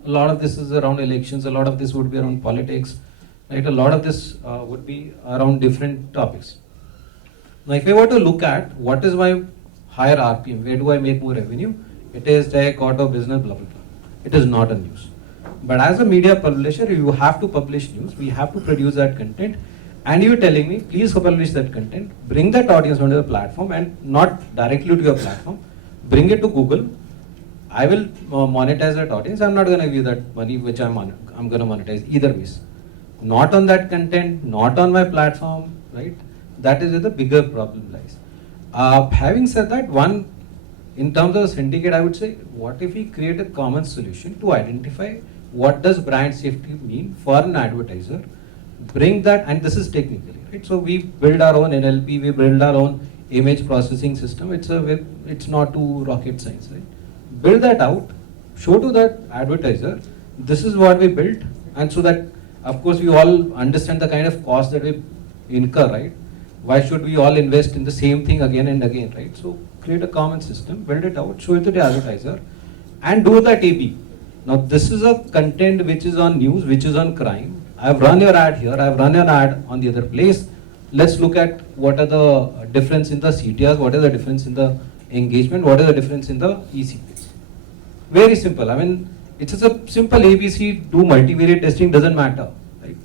a lot of this is around elections, a lot of this would be around politics, right? A lot of this would be around different topics. Now, if I were to look at what is my higher RPM, where do I make more revenue? It is tech, auto, business, blah, blah, blah. It is not a news. But as a media publisher, you have to publish news, we have to produce that content, and you're telling me, please publish that content, bring that audience onto the platform, and not directly to your platform, bring it to Google. I will monetize that audience. I'm not going to give you that money which I'm going to monetize either ways. Not on that content, not on my platform, right? That is where the bigger problem lies. Having said that, one, in terms of syndicate, I would say, what if we create a common solution to identify what does brand safety mean for an advertiser? Bring that, and this is technically, right? So we build our own NLP, we build our own image processing system. It's not too rocket science, right? Build that out, show to that advertiser, this is what we built, and so that, of course, we all understand the kind of cost that we incur, right? Why should we all invest in the same thing again and again, right? So create a common system, build it out, show it to the advertiser, and do that A/B. Now this is a content which is on news, which is on crime. I've run your ad here, I've run your ad on the other place. Let's look at what are the difference in the CTRs, what is the difference in the engagement, what is the difference in the ECPs. Very simple. I mean, it's just a simple ABC, do multivariate testing, doesn't matter, right?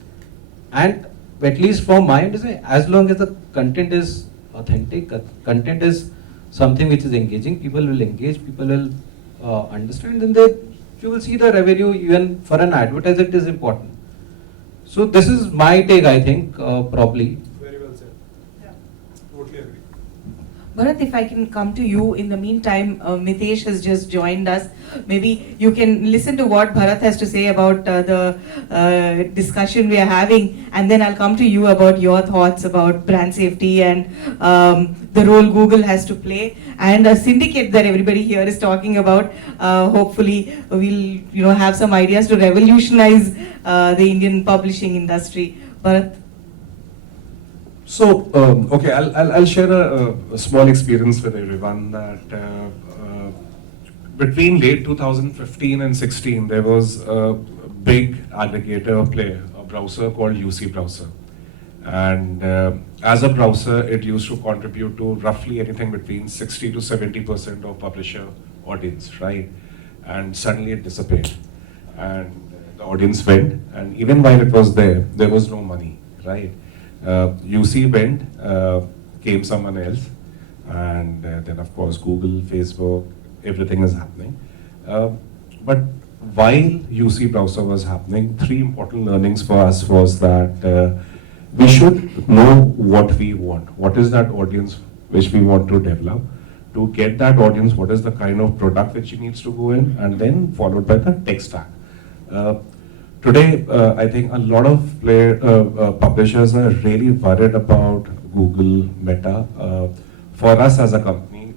And at least from my end, as long as the content is authentic, content is something which is engaging, people will engage, people will understand, and you will see the revenue. Even for an advertiser, it is important. So this is my take, I think, probably. Very well said. Yeah. Totally agree. Bharat, if I can come to you. In the meantime, Mitesh has just joined us. Maybe you can listen to what Bharat has to say about the discussion we are having, and then I'll come to you about your thoughts about brand safety and the role Google has to play, and a syndicate that everybody here is talking about. Hopefully, we'll have some ideas to revolutionize the Indian publishing industry. Bharat. So, okay, I'll share a small experience with everyone that between late 2015 and 16, there was a big aggregator player, a browser called UC Browser. And as a browser, it used to contribute to roughly anything between 60 to 70% of publisher audience, right? And suddenly it disappeared. And the audience went, and even while it was there was no money, right? UC went, came someone else, and then of course Google, Facebook, everything is happening. But while UC browser was happening, three important learnings for us was that we should know what we want. What is that audience which we want to develop? To get that audience, what is the kind of product which needs to go in, and then followed by the tech stack. Today, I think a lot of publishers are really worried about Google, Meta. For us as a company,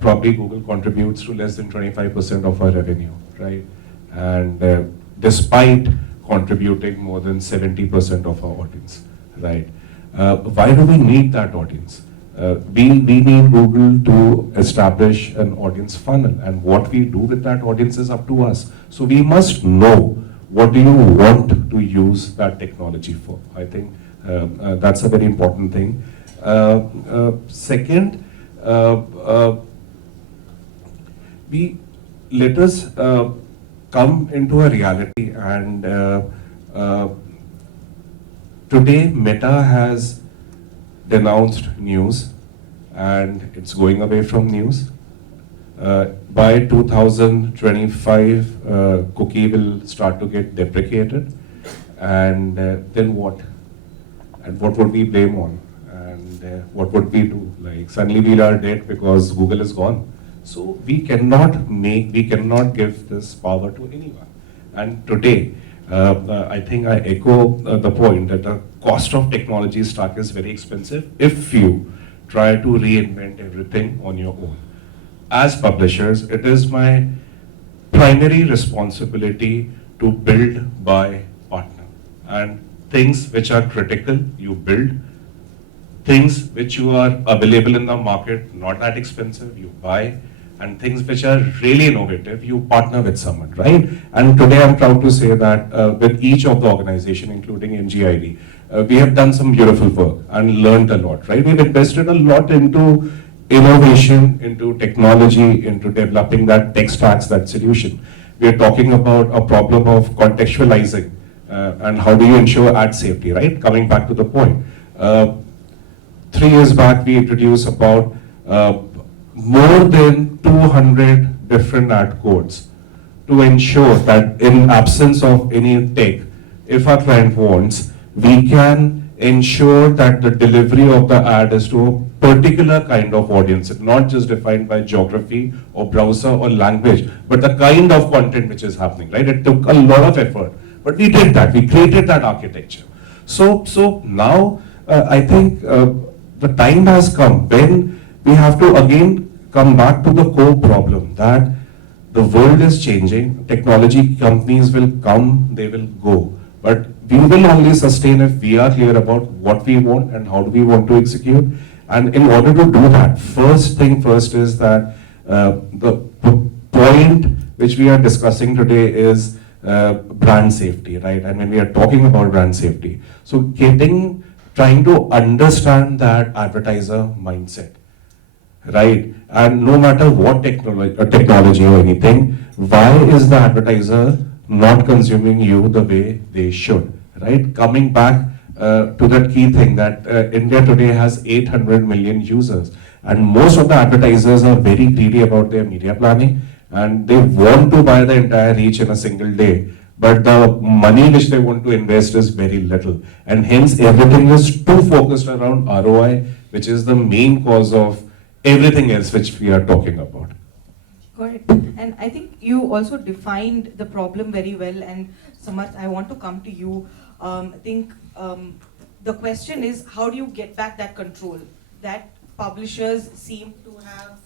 probably Google contributes to less than 25% of our revenue, right? And despite contributing more than 70% of our audience, right? Why do we need that audience? We need Google to establish an audience funnel, and what we do with that audience is up to us. So we must know what do you want to use that technology for. I think that's a very important thing. Second, let us come into a reality, and today Meta has denounced news and it's going away from news. by 2025, cookie will start to get deprecated, and then what? And what would we blame on? And what would we do? Like suddenly we are dead because Google is gone. So we cannot give this power to anyone. And today, I think I echo the point that the cost of technology stack is very expensive if you try to reinvent everything on your own. As publishers, it is my primary responsibility to build by partner. And things which are critical, you build. Things which you are available in the market, not that expensive, you buy. And things which are really innovative, you partner with someone, right? And today I'm proud to say that with each of the organization, including MGID, we have done some beautiful work and learned a lot, right? We've invested a lot into innovation, into technology, into developing that tech stacks, that solution. We are talking about a problem of contextualizing and how do you ensure ad safety, right? Coming back to the point. 3 years back, we introduced about more than 200 different ad codes to ensure that in absence of any tech, if our client wants, we can ensure that the delivery of the ad is to a particular kind of audience, not just defined by geography or browser or language, but the kind of content which is happening, right? It took a lot of effort, but we did that. We created that architecture. So now I think the time has come when we have to again come back to the core problem that the world is changing. Technology companies will come, they will go. But we will only sustain if we are clear about what we want and how do we want to execute. And in order to do that, first thing first is that the point which we are discussing today is brand safety, right? And when we are talking about brand safety, so trying to understand that advertiser mindset, right? And no matter what technology or anything, why is the advertiser not consuming you the way they should, right? Coming back to that key thing that India today has 800 million users, and most of the advertisers are very greedy about their media planning, and they want to buy the entire reach in a single day, but the money which they want to invest is very little, and hence everything is too focused around ROI, which is the main cause of everything else which we are talking about. Correct. And I think you also defined the problem very well. And Samarth, I want to come to you. I think the question is, how do you get back that control that publishers seem to have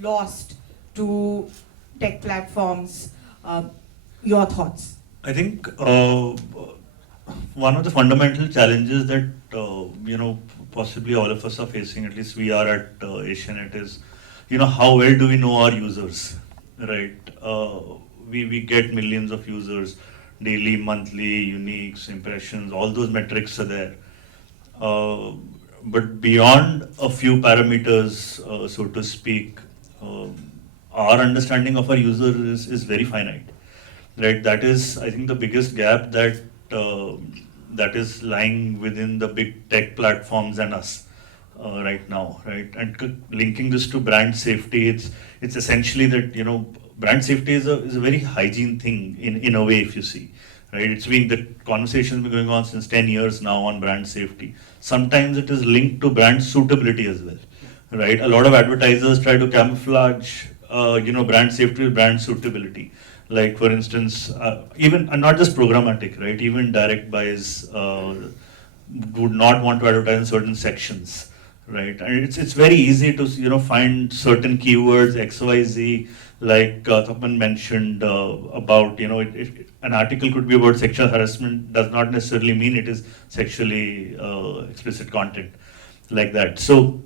lost to tech platforms? Your thoughts? I think one of the fundamental challenges that possibly all of us are facing, at least we are at Asianet, is how well do we know our users, right? We get millions of users daily, monthly, uniques, impressions, all those metrics are there. But beyond a few parameters, so to speak, our understanding of our users is very finite, right? That is, I think, the biggest gap that is lying within the big tech platforms and us right now, right? And linking this to brand safety, it's essentially that brand safety is a very hygiene thing in a way, if you see, right? The conversation's been going on since 10 years now on brand safety. Sometimes it is linked to brand suitability as well, right? A lot of advertisers try to camouflage, brand safety with brand suitability. Like, for instance, even not just programmatic, right? Even direct buys would not want to advertise in certain sections, right? And it's very easy to find certain keywords X, Y, Z. Like Tapan mentioned about an article could be about sexual harassment, does not necessarily mean it is sexually explicit content like that. So,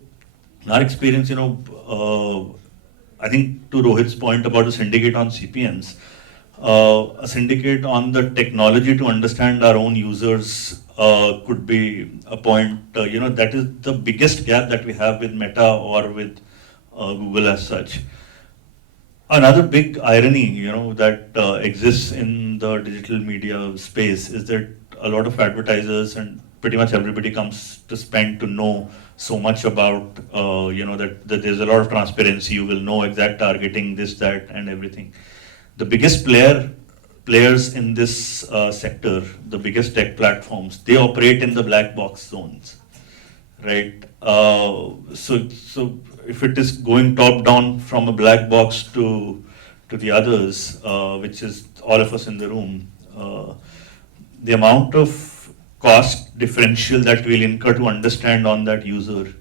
in our experience, I think to Rohit's point about a syndicate on CPMs. A syndicate on the technology to understand our own users could be a point, that is the biggest gap that we have with Meta or with Google as such. Another big irony, that exists in the digital media space is that a lot of advertisers and pretty much everybody comes to spend to know so much about, that there's a lot of transparency. You will know exact targeting, this, that, and everything. The biggest players in this sector, the biggest tech platforms, they operate in the black box zones, right? So if it is going top down from a black box to the others, which is all of us in the room, the amount of cost differential that we'll incur to understand on that user,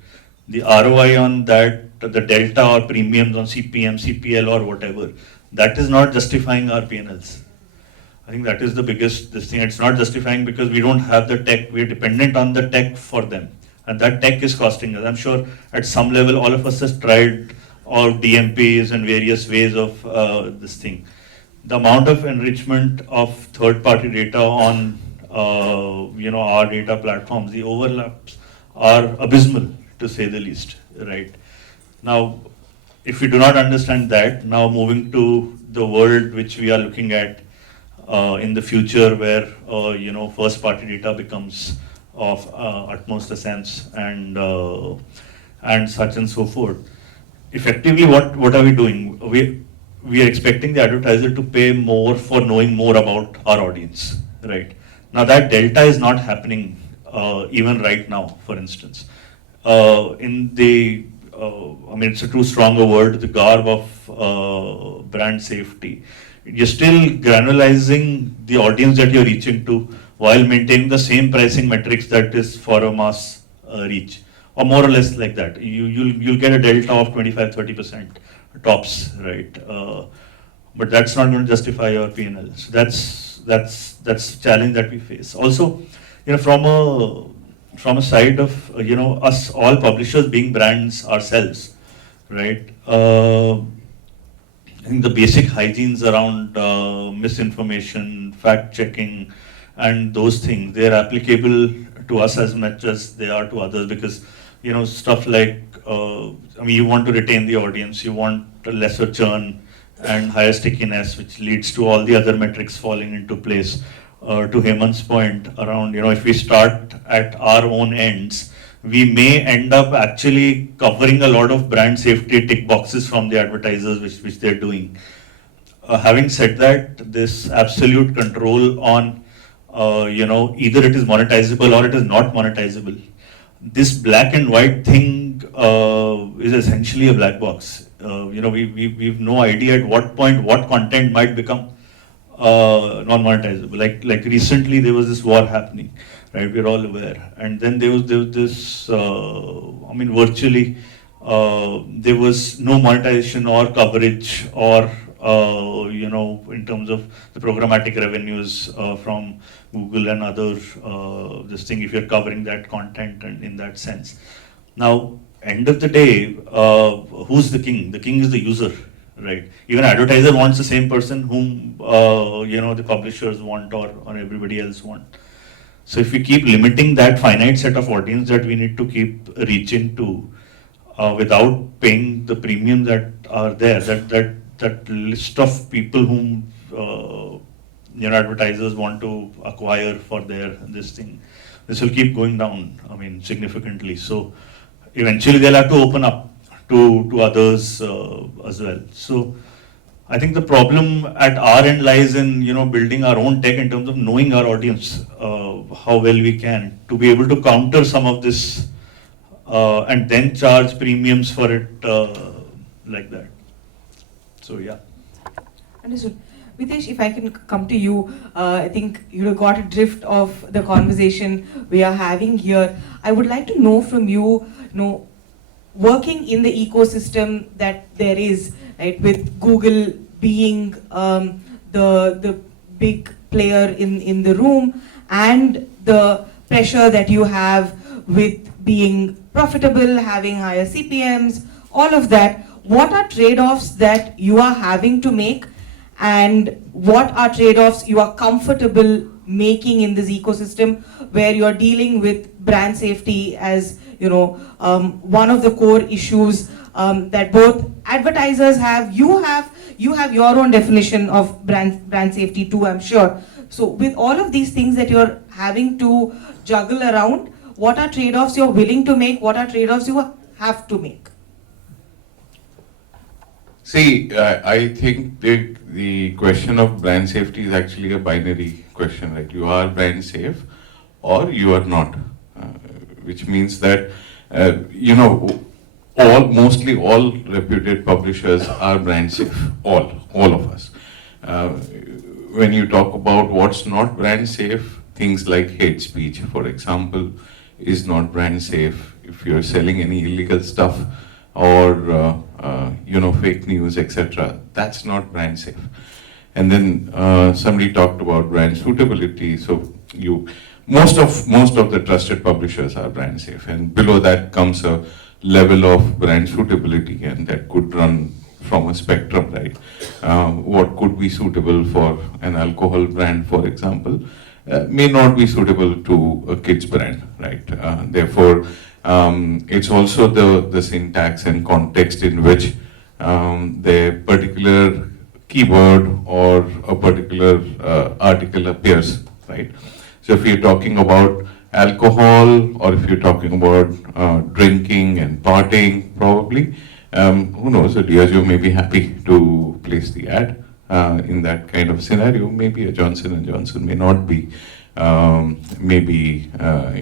the ROI on that, the delta or premiums on CPM, CPL or whatever, that is not justifying our P&Ls. I think that is the biggest thing. It's not justifying because we don't have the tech. We're dependent on the tech for them. And that tech is costing us. I'm sure at some level all of us has tried all DMPs and various ways of this thing. The amount of enrichment of third-party data on our data platforms, the overlaps are abysmal, to say the least, right? Now, if we do not understand that, now moving to the world which we are looking at in the future, where first-party data becomes of utmost essence and such and so forth. Effectively, what are we doing? We are expecting the advertiser to pay more for knowing more about our audience, right? Now that delta is not happening even right now, for instance. It's a too strong a word, the garb of brand safety. You're still granularizing the audience that you're reaching to while maintaining the same pricing metrics that is for a mass reach, or more or less like that. You'll get a delta of 25-30% tops, right? But that's not going to justify your P&L. So that's a challenge that we face. Also, from a side of us all publishers being brands ourselves, right? I think the basic hygienes around misinformation, fact checking, and those things, they're applicable to us as much as they are to others, because stuff like you want to retain the audience, you want a lesser churn and higher stickiness, which leads to all the other metrics falling into place. To Hemant's point around, if we start at our own ends, we may end up actually covering a lot of brand safety tick boxes from the advertisers, which they're doing. Having said that, this absolute control on, either it is monetizable or it is not monetizable. This black and white thing is essentially a black box. We've no idea at what point what content might become non-monetizable. Like recently there was this war happening, right? We're all aware. And then there was this, virtually there was no monetization or coverage or, in terms of the programmatic revenues from Google and other, this thing, if you're covering that content and in that sense. Now, end of the day, who's the king? The king is the user, right? Even advertiser wants the same person whom, the publishers want or everybody else want. So if we keep limiting that finite set of audience that we need to keep reaching to without paying the premium that are there, that list of people whom advertisers want to acquire for this thing, this will keep going down, significantly. So eventually they'll have to open up to others as well. So I think the problem at our end lies in building our own tech in terms of knowing our audience, how well we can, to be able to counter some of this and then charge premiums for it like that. So yeah. Understood. Mitesh, if I can come to you, I think you got a drift of the conversation we are having here. I would like to know from you, working in the ecosystem that there is, right, with Google being the big player in the room, and the pressure that you have with being profitable, having higher CPMs, all of that. What are trade-offs that you are having to make, and what are trade-offs you are comfortable making in this ecosystem where you are dealing with brand safety as one of the core issues that both advertisers have, you have your own definition of brand safety too, I'm sure. So with all of these things that you're having to juggle around, what are trade-offs you're willing to make? What are trade-offs you have to make? See, I think the question of brand safety is actually a binary question, right? You are brand safe or you are not, which means that, mostly all reputed publishers are brand safe, all of us. When you talk about what's not brand safe, things like hate speech, for example, is not brand safe. If you're selling any illegal stuff or fake news, etc., that's not brand safe. And then somebody talked about brand suitability. So most of the trusted publishers are brand safe, and below that comes a level of brand suitability, and that could run from a spectrum, right? What could be suitable for an alcohol brand, for example, may not be suitable to a kids brand, right? Therefore, it's also the syntax and context in which the particular keyword or a particular article appears, right? So if you're talking about alcohol, or if you're talking about drinking and partying, probably, who knows, a Diageo may be happy to place the ad in that kind of scenario. Maybe a Johnson & Johnson may not be,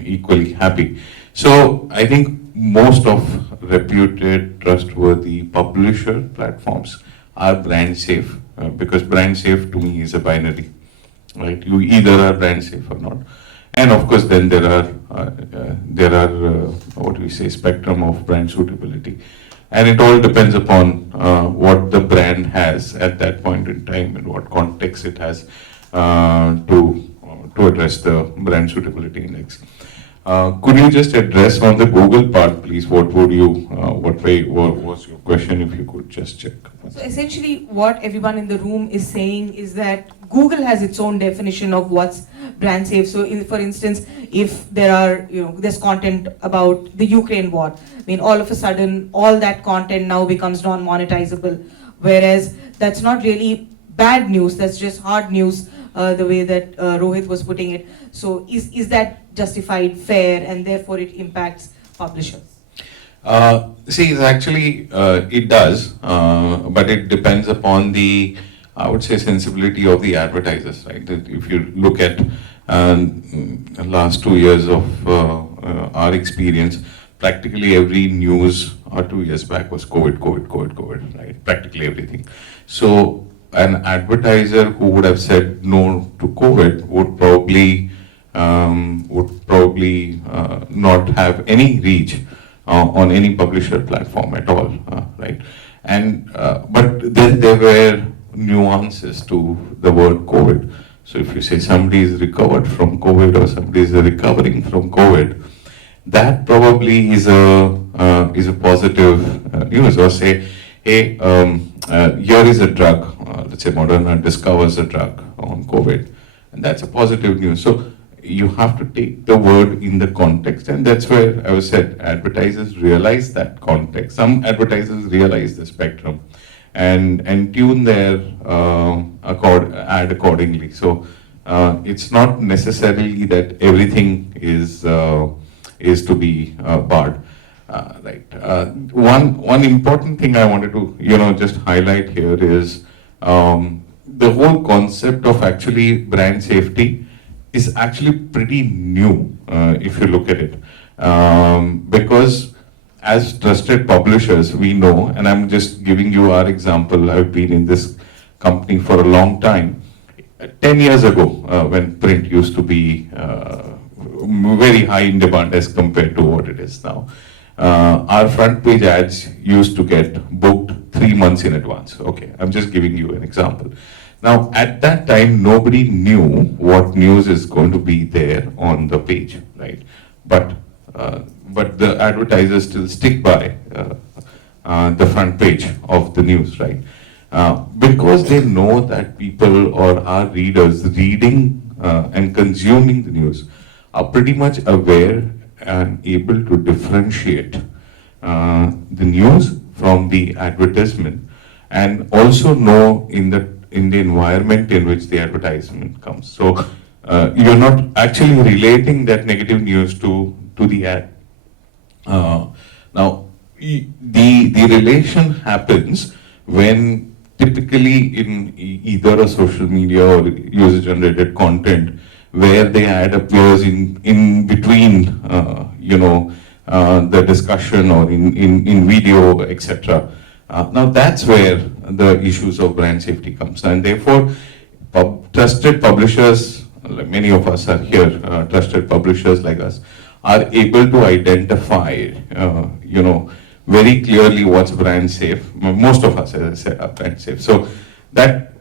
equally happy. So I think most of reputed, trustworthy publisher platforms are brand safe, because brand safe to me is a binary, right? You either are brand safe or not. And of course, then there are what we say, spectrum of brand suitability, and it all depends upon what the brand has at that point in time and what context it has to address the brand suitability index. Could you just address on the Google part, please? What was your question? If you could just check. So essentially, what everyone in the room is saying is that Google has its own definition of what's brand safe. So, for instance, if there's content about the Ukraine war, I mean, all of a sudden, all that content now becomes non-monetizable, whereas that's not really bad news. That's just hard news, the way that Rohit was putting it. So, is that justified, fair, and therefore it impacts publishers? See, it's actually, it does, but it depends upon the, I would say, sensibility of the advertisers, right? That if you look at the last 2 years of our experience, practically every news, or 2 years back, was COVID, right? Practically everything. So an advertiser who would have said no to COVID would probably not have any reach on any publisher platform at all, right? And but then there were nuances to the word COVID. So if you say somebody is recovered from COVID or somebody is recovering from COVID, that probably is a positive news. Or say, hey, here is a drug. Let's say Moderna discovers a drug on COVID, and that's a positive news. So you have to take the word in the context, and that's where I was said advertisers realize that context. Some advertisers realize the spectrum and tune their ad accordingly. So it's not necessarily that everything is to be barred. Right. One important thing I wanted to just highlight here is the whole concept of actually brand safety is actually pretty new if you look at it, because as trusted publishers we know, and I'm just giving you our example. I've been in this company for a long time. 10 years ago, when print used to be very high in demand as compared to what it is now, our front page ads used to get booked 3 months in advance. Okay, I'm just giving you an example. Now, at that time, nobody knew what news is going to be there on the page, right? But the advertisers still stick by the front page of the news, right? Because they know that people or our readers reading and consuming the news are pretty much aware and able to differentiate the news from the advertisement, and also know in the environment in which the advertisement comes. So you're not actually relating that negative news to the ad. Now, the relation happens when typically in either a social media or user-generated content where the ad appears in between, the discussion or in video, etc. Now that's where the issues of brand safety comes, and therefore trusted publishers, like many of us are here, trusted publishers like us, are able to identify, very clearly what's brand safe. Most of us, as I said, are brand safe. So that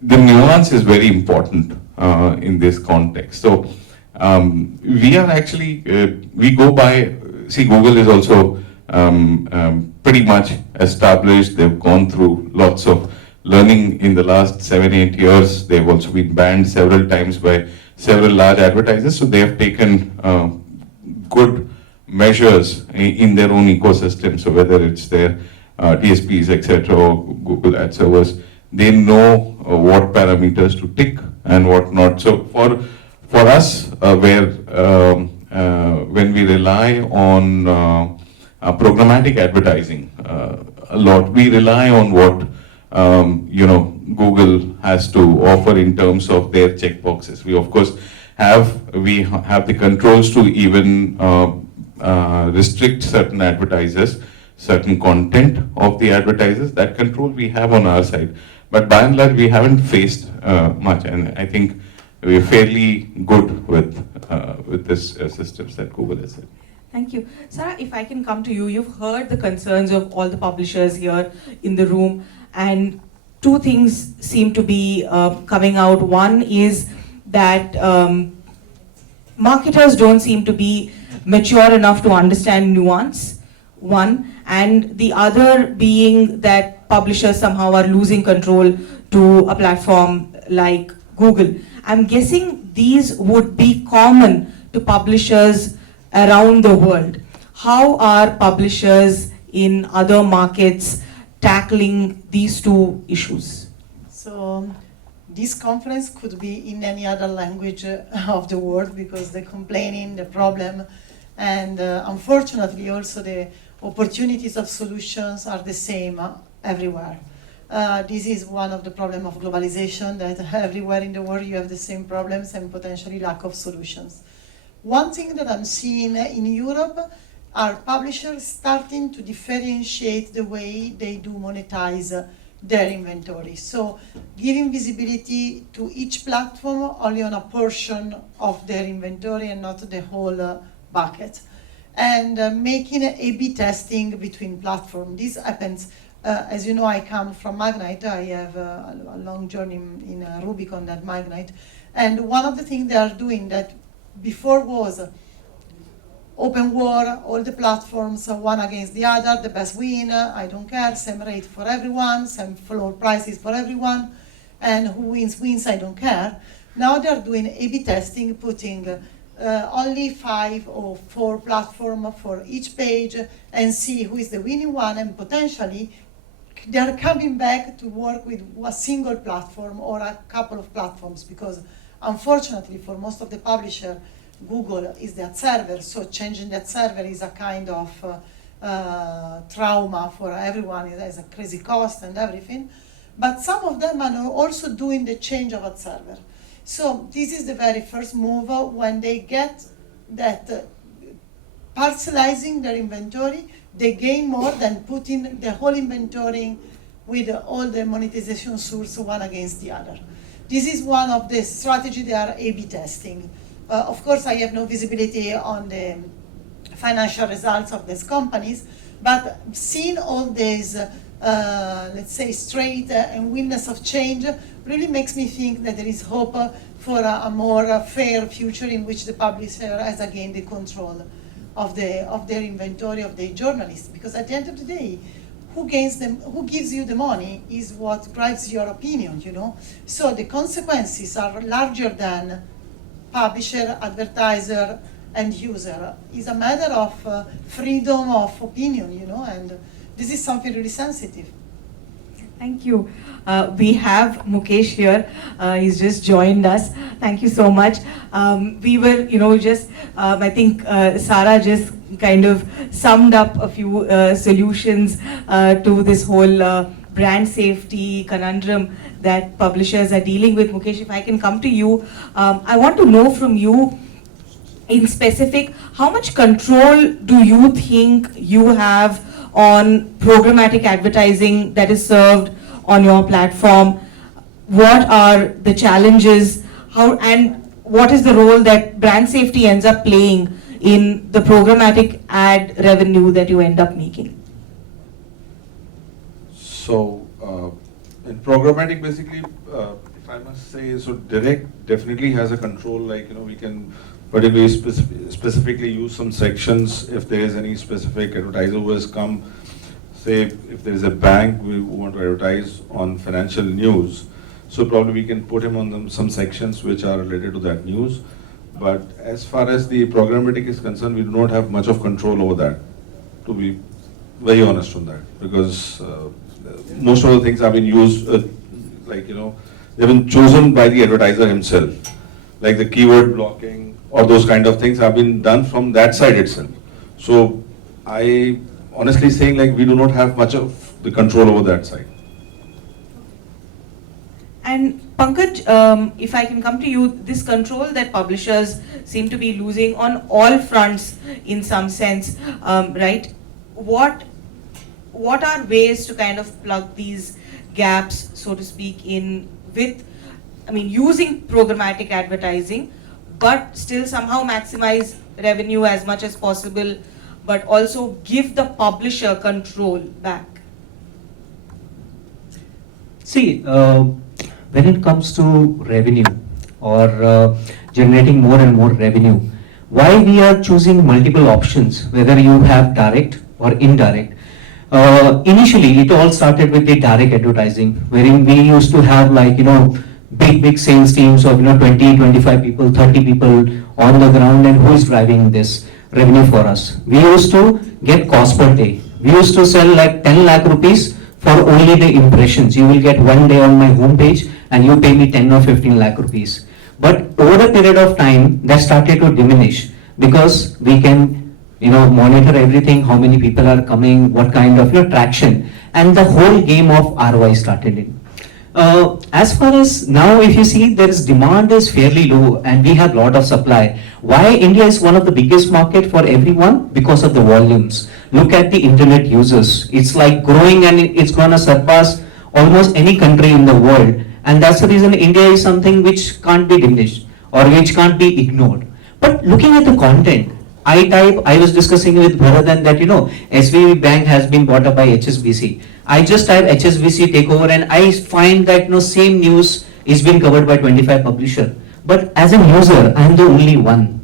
the nuance is very important in this context. So we are actually, we go by, see, Google is also pretty much established. They've gone through lots of learning in the last 7-8 years. They've also been banned several times by several large advertisers. So they have taken good measures in their own ecosystem. So whether it's their DSPs, etc., or Google Ad servers, they know what parameters to tick and what not. So for us, when we rely on programmatic advertising a lot, we rely on what Google has to offer in terms of their checkboxes. We of course have the controls to even restrict certain advertisers, certain content of the advertisers. That control we have on our side, but by and large we haven't faced much, and I think we're fairly good with this systems that Google has set. Thank you. Sarah, if I can come to you, you've heard the concerns of all the publishers here in the room, and two things seem to be coming out. One is that marketers don't seem to be mature enough to understand nuance, one, and the other being that publishers somehow are losing control to a platform like Google. I'm guessing these would be common to publishers around the world. How are publishers in other markets tackling these two issues? So this conference could be in any other language of the world, because the complaining, the problem, and unfortunately also the opportunities of solutions are the same everywhere. This is one of the problems of globalization, that everywhere in the world you have the same problems and potentially lack of solutions. One thing that I'm seeing in Europe are publishers starting to differentiate the way they do monetize their inventory. So giving visibility to each platform only on a portion of their inventory and not the whole bucket. And making A/B testing between platforms. This happens, as you know, I come from Magnite. I have a long journey in Rubicon at Magnite. And one of the things they are doing that before was open war, all the platforms one against the other, the best win, I don't care, same rate for everyone, same floor prices for everyone, and who wins, wins, I don't care. Now they're doing A/B testing, putting only 5 or 4 platforms for each page and see who is the winning one, and potentially they're coming back to work with a single platform or a couple of platforms, because unfortunately for most of the publisher, Google is that server, so changing that server is a kind of trauma for everyone. It has a crazy cost and everything. But some of them are also doing the change of a server. So this is the very first move when they get that parcelizing their inventory, they gain more than putting the whole inventory with all the monetization source one against the other. This is one of the strategies they are A/B testing. Of course, I have no visibility on the financial results of these companies, but seeing all these, let's say, straight and willingness of change really makes me think that there is hope for a more fair future in which the publisher has again the control of their inventory, of their journalists. Because at the end of the day, who gives you the money is what drives your opinion, you know? So the consequences are larger than publisher, advertiser, and user. It's a matter of freedom of opinion, you know, and this is something really sensitive. Thank you. We have Mukesh here. He's just joined us. Thank you so much. We were, I think Sarah just kind of summed up a few solutions to this whole brand safety conundrum that publishers are dealing with. Mukesh, if I can come to you, I want to know from you in specific, how much control do you think you have on programmatic advertising that is served on your platform? What are the challenges? And what is the role that brand safety ends up playing in the programmatic ad revenue that you end up making? So, in programmatic, basically, if I must say, so direct definitely has a control, like, we can particularly specifically use some sections if there is any specific advertiser who has come, say, if there is a bank we want to advertise on financial news, so probably we can put him on some sections which are related to that news. But as far as the programmatic is concerned, we do not have much of control over that, to be very honest on that, because most of the things have been used, they've been chosen by the advertiser himself, like the keyword blocking or those kind of things have been done from that side itself. So I honestly saying, like, we do not have much of the control over that side. And Pankaj, if I can come to you, this control that publishers seem to be losing on all fronts in some sense, right? What are ways to kind of plug these gaps, so to speak, in with, using programmatic advertising, but still somehow maximize revenue as much as possible, but also give the publisher control back? See, when it comes to revenue or generating more and more revenue, why we are choosing multiple options, whether you have direct or indirect. Initially, it all started with the direct advertising, wherein we used to have big sales teams of 20, 25 people, 30 people on the ground, and who is driving this revenue for us. We used to get cost per day. We used to sell like 10 lakh rupees for only the impressions. You will get one day on my homepage and you pay me 10 or 15 lakh rupees. But over a period of time, that started to diminish because we can monitor everything, how many people are coming, what kind of traction, and the whole game of ROI started in. As far as now, if you see, there is demand is fairly low and we have lot of supply. Why India is one of the biggest market for everyone? Because of the volumes. Look at the internet users. It's like growing and it's gonna surpass almost any country in the world. And that's the reason India is something which can't be diminished or which can't be ignored. But looking at the content, I was discussing with Bharathan that SVB Bank has been bought up by HSBC. I just type HSBC takeover and I find that same news is being covered by 25 publisher. But as a user, I am the only one.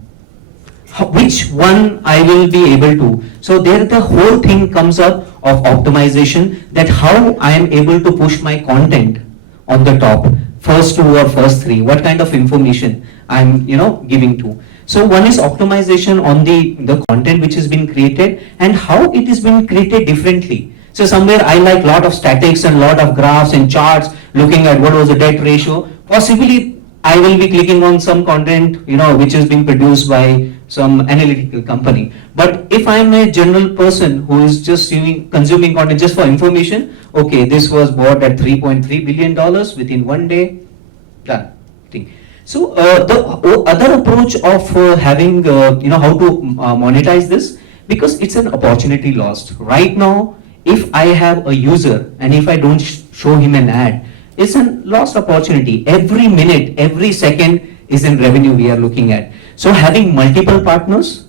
Which one I will be able to? So there the whole thing comes up of optimization, that how I am able to push my content on the top, first two or first three, what kind of information I am giving to. So one is optimization on the content which has been created and how it is being created differently. So somewhere I like lot of statics and lot of graphs and charts, looking at what was the debt ratio. Possibly I will be clicking on some content, which is being produced by some analytical company. But if I am a general person who is just consuming content just for information, okay, this was bought at $3.3 billion within one day, done. So the other approach of having, how to monetize this, because it's an opportunity lost. Right now, if I have a user and if I don't show him an ad, it's a lost opportunity. Every minute, every second is in revenue we are looking at. So having multiple partners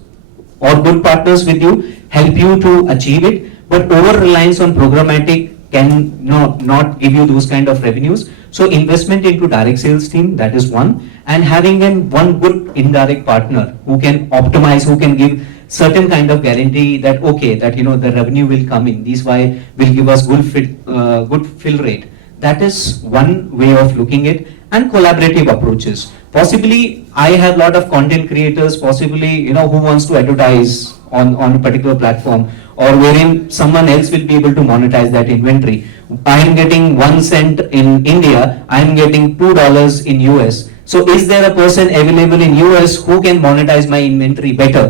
or good partners with you help you to achieve it, but over reliance on programmatic can not give you those kind of revenues. So investment into direct sales team, that is one, and having one good indirect partner who can optimize, who can give certain kind of guarantee that okay, that the revenue will come in. These will give us good fill rate. That is one way of looking at, and collaborative approaches. Possibly I have lot of content creators, possibly who wants to advertise on a particular platform, or wherein someone else will be able to monetize that inventory. I am getting 1 cent in India, I am getting $2 in US. So is there a person available in US who can monetize my inventory better?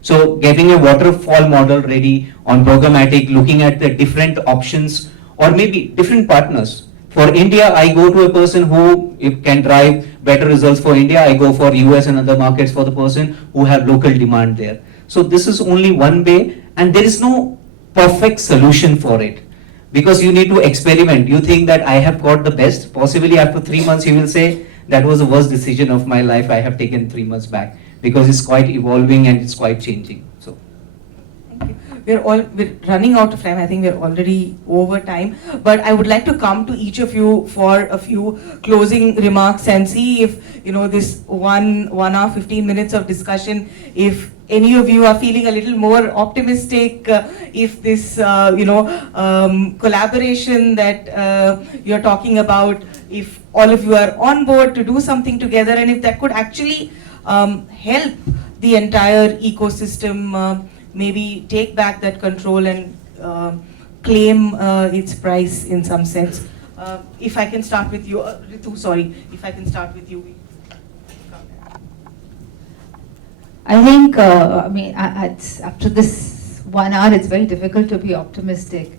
So getting a waterfall model ready on programmatic, looking at the different options or maybe different partners. For India, I go to a person who can drive better results for India. I go for US and other markets for the person who have local demand there. So this is only one way, and there is no perfect solution for it. Because you need to experiment. You think that I have got the best. Possibly after 3 months you will say, that was the worst decision of my life I have taken 3 months back. Because it's quite evolving and it's quite changing. So. Thank you. We're running out of time. I think we're already over time. But I would like to come to each of you for a few closing remarks and see if, this 1 hour, 15 minutes of discussion, if any of you are feeling a little more optimistic, if this, collaboration that you're talking about, if all of you are on board to do something together, and if that could actually help the entire ecosystem maybe take back that control and claim its price in some sense. If I can start with you, Ritu, sorry, if I can start with you. I think, after this 1 hour, it's very difficult to be optimistic.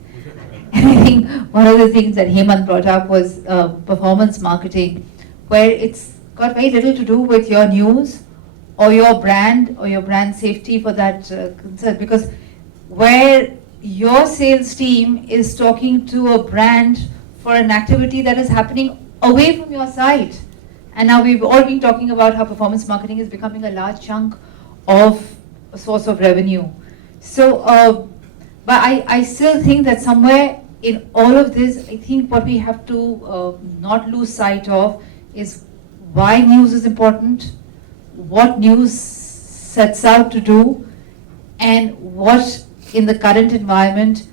And I think one of the things that Hemant brought up was performance marketing, where it's got very little to do with your news or your brand safety for that concern. Because where your sales team is talking to a brand for an activity that is happening away from your site. And now we've all been talking about how performance marketing is becoming a large chunk of a source of revenue. So, but I still think that somewhere in all of this, I think what we have to not lose sight of is why news is important, what news sets out to do, and what in the current environment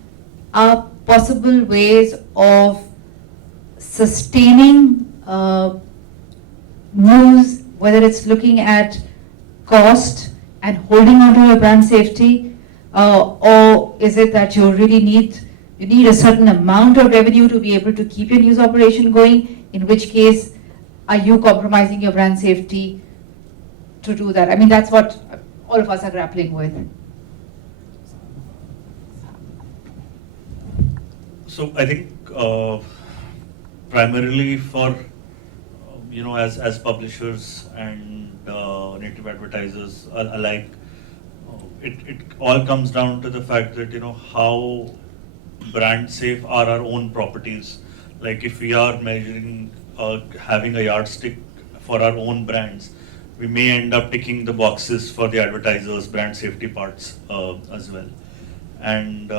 are possible ways of sustaining news, whether it's looking at cost and holding on to your brand safety, or is it that you really need a certain amount of revenue to be able to keep your news operation going, in which case are you compromising your brand safety to do that? I mean, that's what all of us are grappling with. So I think primarily for as publishers and native advertisers alike, it all comes down to the fact that how brand safe are our own properties. Like if we are measuring having a yardstick for our own brands, we may end up ticking the boxes for the advertisers' brand safety parts as well. And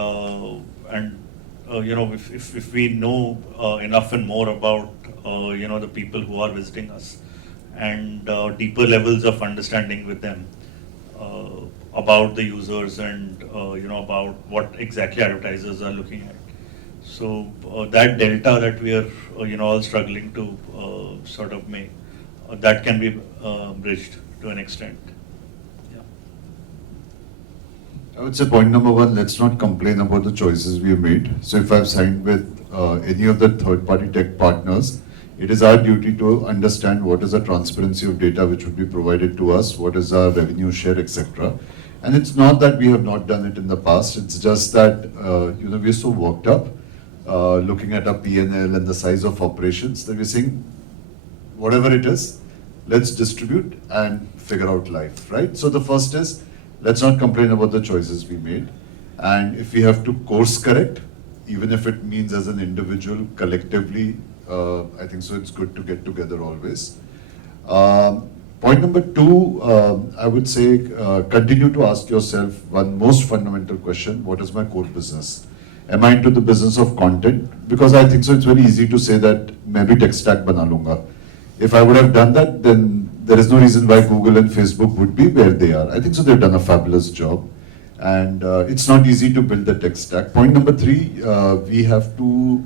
if we know enough and more about the people who are visiting us, and deeper levels of understanding with them about the users and about what exactly advertisers are looking at. So that delta that we are all struggling to sort of make, that can be bridged to an extent. I would say point number one, let's not complain about the choices we have made. So if I've signed with any of the third-party tech partners, it is our duty to understand what is the transparency of data which would be provided to us, what is our revenue share, etc. And it's not that we have not done it in the past, it's just that we're so worked up looking at our P&L and the size of operations that we're saying, whatever it is, let's distribute and figure out life, right? So the first is, let's not complain about the choices we made. And if we have to course correct, even if it means as an individual, collectively, I think so it's good to get together always. Point number two, I would say, continue to ask yourself one most fundamental question: what is my core business? Am I into the business of content? Because I think so it's very easy to say that maybe tech stack bana lunga. If I would have done that, then there is no reason why Google and Facebook would be where they are. I think so they've done a fabulous job. And it's not easy to build the tech stack. Point number three, we have to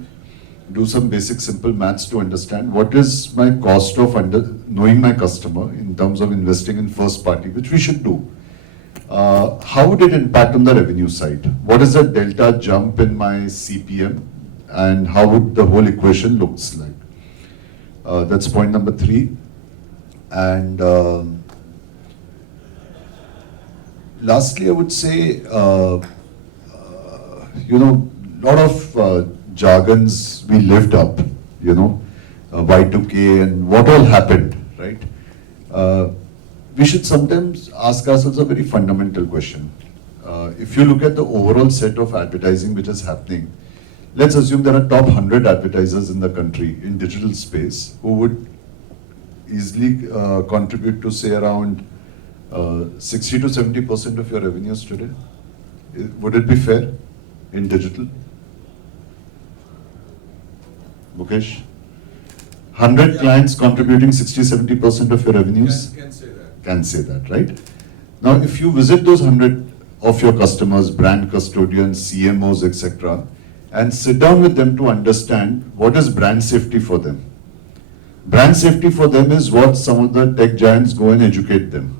do some basic simple maths to understand what is my cost of knowing my customer in terms of investing in first party, which we should do. how would it impact on the revenue side? What is the delta jump in my CPM, and how would the whole equation looks like? That's point number 3. And lastly, I would say, lot of jargons we lived up, Y2K and what all happened, right? We should sometimes ask ourselves a very fundamental question. If you look at the overall set of advertising which is happening, let's assume there are top 100 advertisers in the country in digital space who would easily contribute to say around 60 to 70% of your revenues today. Would it be fair in digital? Mukesh? 100 clients contributing 60-70% of your revenues? Can say that. Can say that, right? Now, if you visit those 100 of your customers, brand custodians, CMOs, etc., and sit down with them to understand what is brand safety for them. Brand safety for them is what some of the tech giants go and educate them.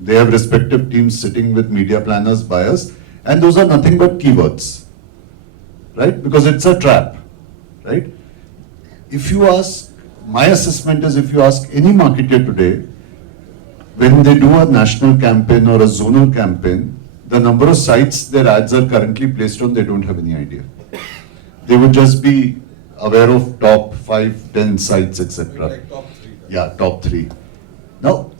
They have respective teams sitting with media planners, buyers, and those are nothing but keywords, right? Because it's a trap, right? If you ask, my assessment is if you ask any marketer today, when they do a national campaign or a zonal campaign, the number of sites their ads are currently placed on, they don't have any idea. They would just be aware of top 5, 10 sites, etc. Like top 3. Yeah, top 3. Now,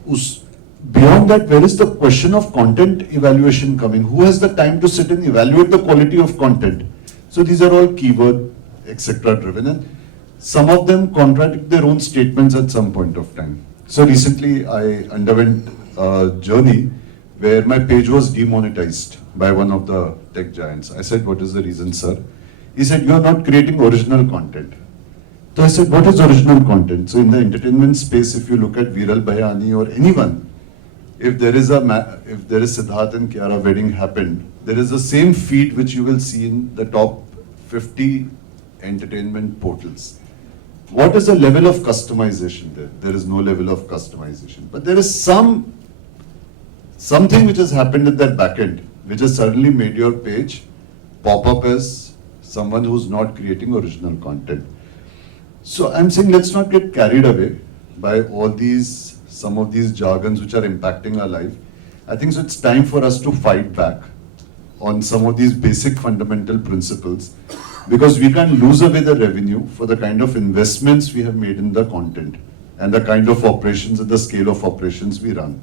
beyond that, where is the question of content evaluation coming? Who has the time to sit and evaluate the quality of content? So these are all keyword, etc. driven, and some of them contradict their own statements at some point of time. So recently, I underwent a journey where my page was demonetized by one of the tech giants. I said, "What is the reason, sir?" He said, "You are not creating original content." So I said, "What is original content?" So in the entertainment space, if you look at Viral Bhayani or anyone, if there is Siddharth and Kiara wedding happened, there is the same feed which you will see in the top 50 entertainment portals. What is the level of customization there? There is no level of customization. But there is something which has happened at that back end, which has suddenly made your page pop up as someone who's not creating original content. So I'm saying let's not get carried away by some of these jargons which are impacting our life. I think so it's time for us to fight back on some of these basic fundamental principles, because we can't lose away the revenue for the kind of investments we have made in the content and the kind of operations and the scale of operations we run.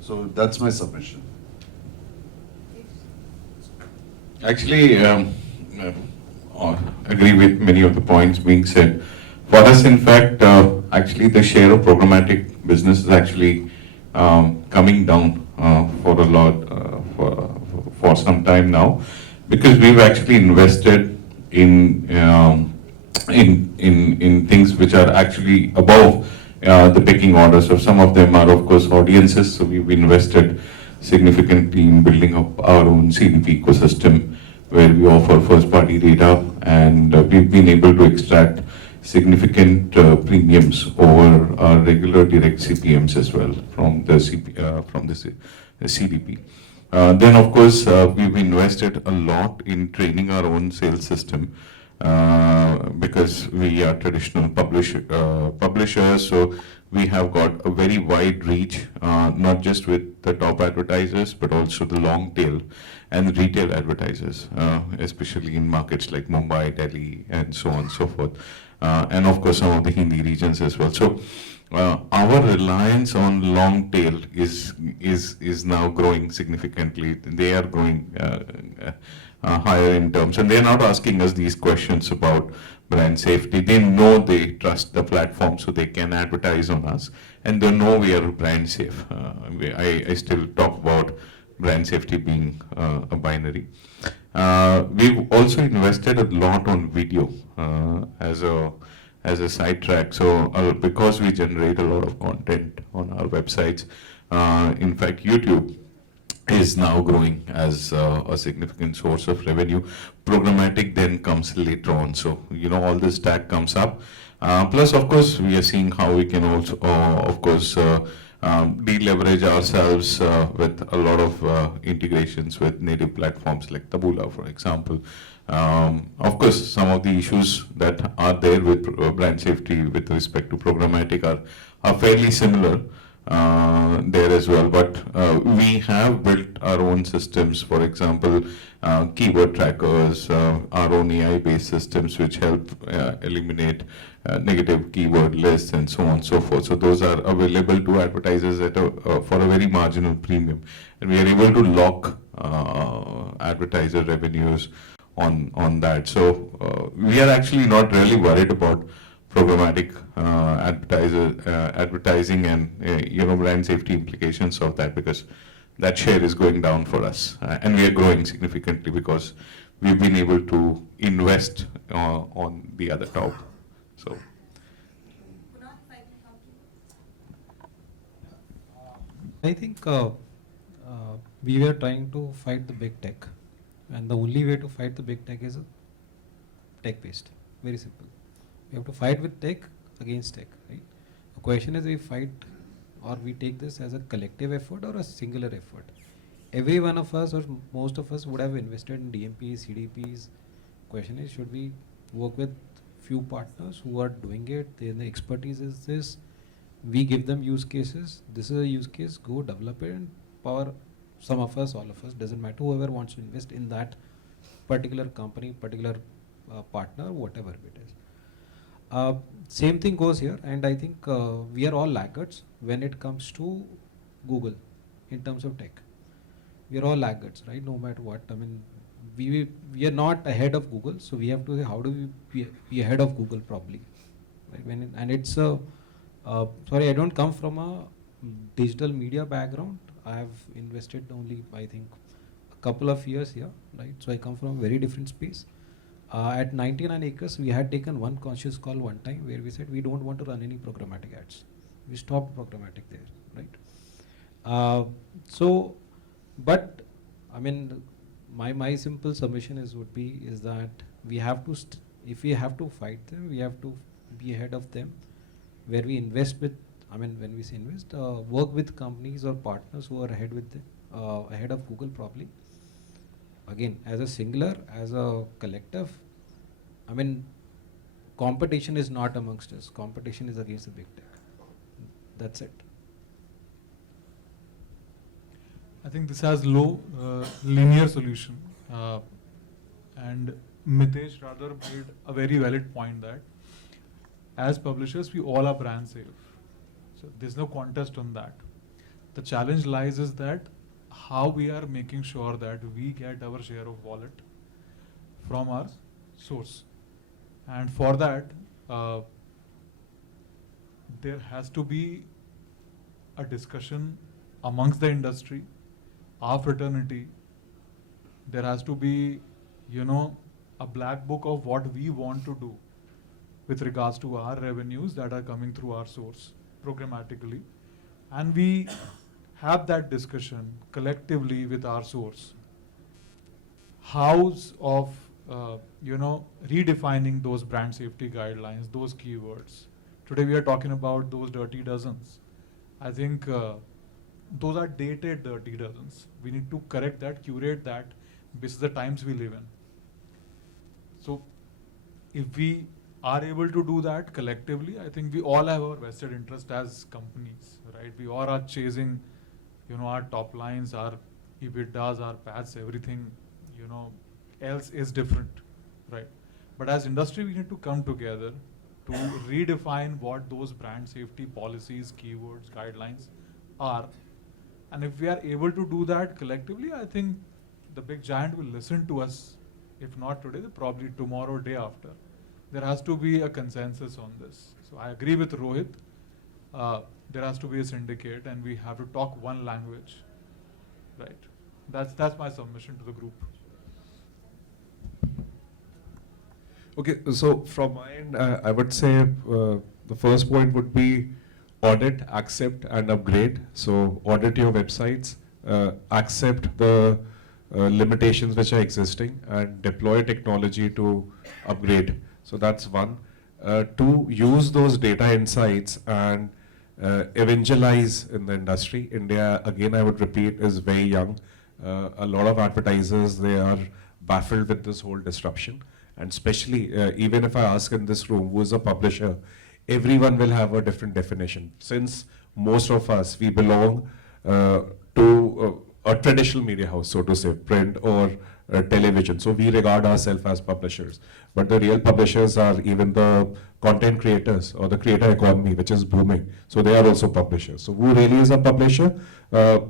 So that's my submission. Actually, agree with many of the points being said. For us, in fact, actually the share of programmatic business is actually coming down for a lot, for some time now, because we've actually invested in things which are actually above the pecking order. So some of them are, of course, audiences. So we've invested significantly in building up our own CDP ecosystem, where we offer first-party data, and we've been able to extract significant premiums over our regular direct CPMs as well from the CDP. Then, of course, we've invested a lot in training our own sales system, because we are traditional publishers, so we have got a very wide reach, not just with the top advertisers, but also the long tail and retail advertisers, especially in markets like Mumbai, Delhi, and so on and so forth. And of course, some of the Hindi regions as well. So our reliance on long tail is now growing significantly. They are growing higher in terms, and they're not asking us these questions about brand safety. They know they trust the platform, so they can advertise on us, and they know we are brand safe. I still talk about brand safety being a binary. We've also invested a lot on video as a sidetrack. So because we generate a lot of content on our websites, in fact, YouTube is now growing as a significant source of revenue. Programmatic then comes later on. So, all this stack comes up. Plus, of course, we are seeing how we can also, of course, deleverage ourselves with a lot of integrations with native platforms like Taboola, for example. Of course, some of the issues that are there with brand safety with respect to programmatic are fairly similar there as well, but we have built our own systems, for example, keyword trackers, our own AI-based systems which help eliminate negative keyword lists and so on and so forth. So those are available to advertisers at for a very marginal premium, and we are able to lock advertiser revenues on that. So we are actually not really worried about programmatic advertising and brand safety implications of that, because that share is going down for us, and we are growing significantly because we've been able to invest on the other top. So. I think we were trying to fight the big tech, and the only way to fight the big tech is tech-based. Very simple. We have to fight with tech against tech, right? The question is, we fight or we take this as a collective effort or a singular effort. Every one of us or most of us would have invested in DMPs, CDPs. Question is, should we work with few partners who are doing it? Then the expertise is this. We give them use cases. This is a use case. Go develop it and power some of us, all of us. Doesn't matter. Whoever wants to invest in that particular company, particular partner, whatever it is. Same thing goes here, and I think we are all laggards when it comes to Google in terms of tech. We are all laggards, right? No matter what. I mean, we are not ahead of Google, so we have to say, how do we be ahead of Google probably? Right? And it's sorry, I don't come from a digital media background. I have invested only, I think, a couple of years here, right? So I come from a very different space. At 99 acres, we had taken one conscious call one time where we said we don't want to run any programmatic ads. We stopped programmatic there, right? But I mean, my simple submission is that we have to if we have to fight them, we have to be ahead of them. Where we invest with, I mean, when we say invest, work with companies or partners who are ahead with ahead of Google probably. Again, as a singular, as a collective, I mean, competition is not amongst us. Competition is against the big tech. That's it. I think this has low linear solution, and Mitesh rather made a very valid point that as publishers, we all are brand safe. So there's no contest on that. The challenge lies is that how we are making sure that we get our share of wallet from our source. And for that, there has to be a discussion amongst the industry, our fraternity. There has to be, a black book of what we want to do with regards to our revenues that are coming through our source programmatically. And we have that discussion collectively with our source. Hows of, redefining those brand safety guidelines, those keywords. Today we are talking about those dirty dozens. I think those are dated dirty dozens. We need to correct that, curate that, based on the times we live in. So if we are able to do that collectively, I think we all have our vested interest as companies, right? We all are chasing, our top lines, our EBITDAs, our PATs, everything, else is different, right? But as industry, we need to come together to redefine what those brand safety policies, keywords, guidelines are. And if we are able to do that collectively, I think the big giant will listen to us. If not today, then probably tomorrow or day after. There has to be a consensus on this. So I agree with Rohit. There has to be a syndicate, and we have to talk one language, right? That's my submission to the group. Okay, so from my end, I would say the first point would be audit, accept, and upgrade. So audit your websites, accept the limitations which are existing, and deploy technology to upgrade. So that's one. Two, use those data insights and evangelize in the industry. India, again, I would repeat, is very young. A lot of advertisers, they are baffled with this whole disruption. And especially, even if I ask in this room, who is a publisher, everyone will have a different definition. Since most of us, we belong to a traditional media house, so to say, print or television. So we regard ourselves as publishers. But the real publishers are even the content creators or the creator economy, which is booming. So they are also publishers. So who really is a publisher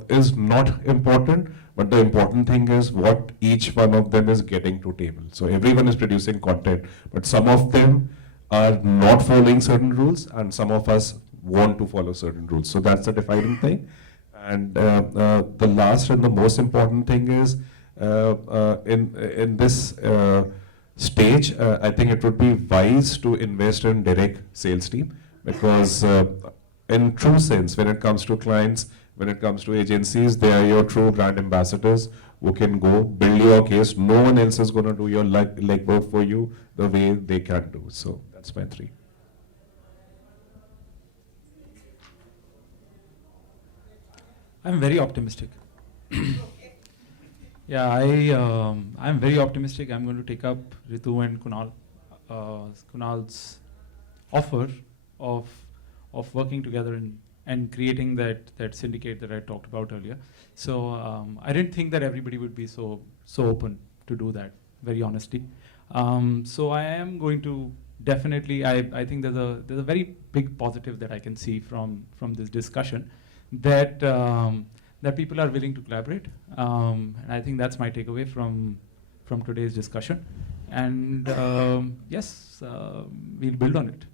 is not important, but the important thing is what each one of them is getting to table. So everyone is producing content, but some of them are not following certain rules, and some of us want to follow certain rules. So that's the defining thing. And the last and the most important thing is in this stage, I think it would be wise to invest in direct sales team, because in true sense, when it comes to clients, when it comes to agencies, they are your true brand ambassadors who can go build your case. No one else is going to do your legwork for you the way they can do. So that's my 3. I'm very optimistic. Yeah, I'm very optimistic. I'm going to take up Ritu and Kunal's offer of working together and creating that syndicate that I talked about earlier. So I didn't think that everybody would be so open to do that, very honestly. So I am going to definitely. I think there's a very big positive that I can see from this discussion, that that people are willing to collaborate, and I think that's my takeaway from today's discussion. And yes, we'll build on it.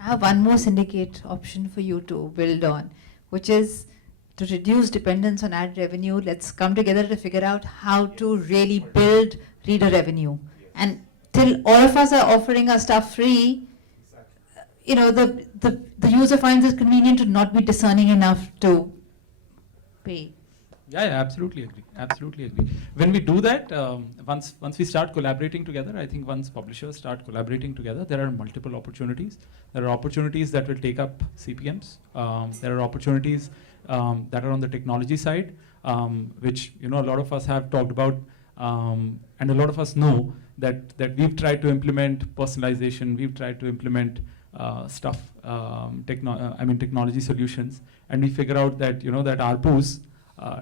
I have one more syndicate option for you to build on, which is to reduce dependence on ad revenue. Let's come together to figure out how to really build reader revenue. And till all of us are offering our stuff free, you know, the user finds it convenient to not be discerning enough to pay. Yeah, absolutely agree. Absolutely agree. When we do that, once we start collaborating together, I think once publishers start collaborating together, there are multiple opportunities. There are opportunities that will take up CPMs. There are opportunities that are on the technology side, which a lot of us have talked about, and a lot of us know that we've tried to implement personalization. We've tried to implement technology solutions, and we figure out that that ARPUs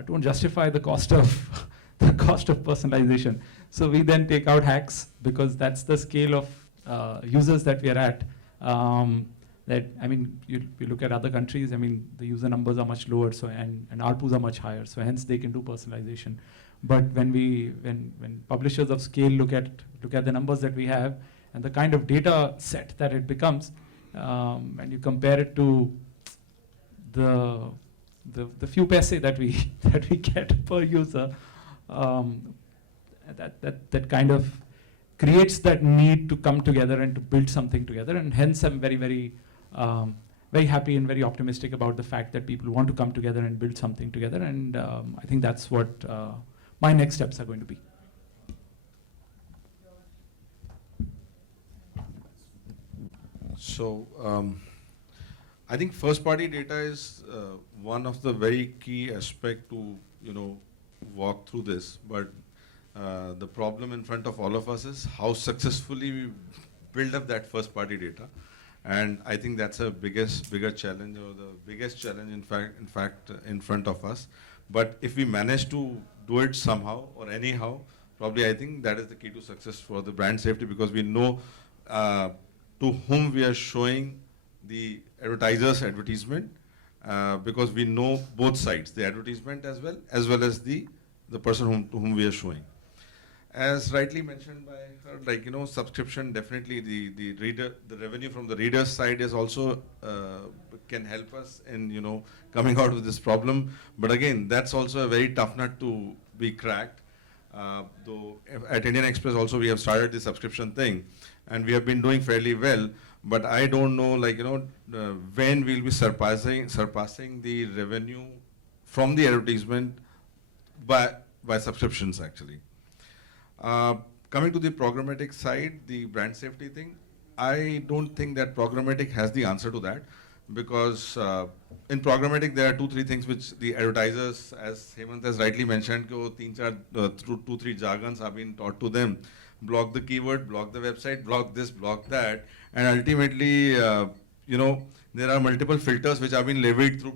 don't justify the cost of personalization. So we then take out hacks, because that's the scale of users that we are at. You look at other countries. The user numbers are much lower, so and ARPUs are much higher. So hence they can do personalization. But when publishers of scale look at the numbers that we have and the kind of data set that it becomes, and you compare it to the few paise that we get per user, that kind of creates that need to come together and to build something together. And hence I'm very, very very happy and very optimistic about the fact that people want to come together and build something together. And I think that's what my next steps are going to be. So I think first party data is one of the very key aspect to walk through this, but the problem in front of all of us is how successfully we build up that first party data. And I think that's a bigger challenge, or the biggest challenge in fact in front of us. But if we manage to do it somehow or anyhow, probably I think that is the key to success for the brand safety, because we know to whom we are showing the advertiser's advertisement, because we know both sides, the advertisement as well as the person to whom we are showing. As rightly mentioned by her, subscription, definitely the revenue from the reader's side is also can help us in coming out of this problem. But again, that's also a very tough nut to be cracked. Though at Indian Express also we have started the subscription thing, and we have been doing fairly well. But I don't know, when we'll be surpassing the revenue from the advertisement by subscriptions actually. Coming to the programmatic side, the brand safety thing, I don't think that programmatic has the answer to that, because in programmatic there are 2-3 things which the advertisers, as Hemant has rightly mentioned, through 2-3 jargons have been taught to them. Block the keyword, block the website, block this, block that, and ultimately, there are multiple filters which have been levied through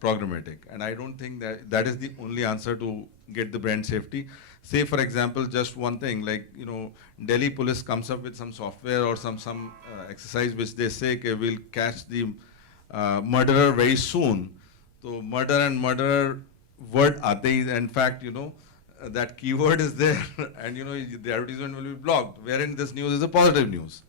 programmatic, and I don't think that is the only answer to get the brand safety. Say, for example, just one thing, like, Delhi police comes up with some software or some exercise which they say, okay, we'll catch the murderer very soon. So murder and murderer word aate hi, in fact, that keyword is there and the advertisement will be blocked, wherein this news is a positive news.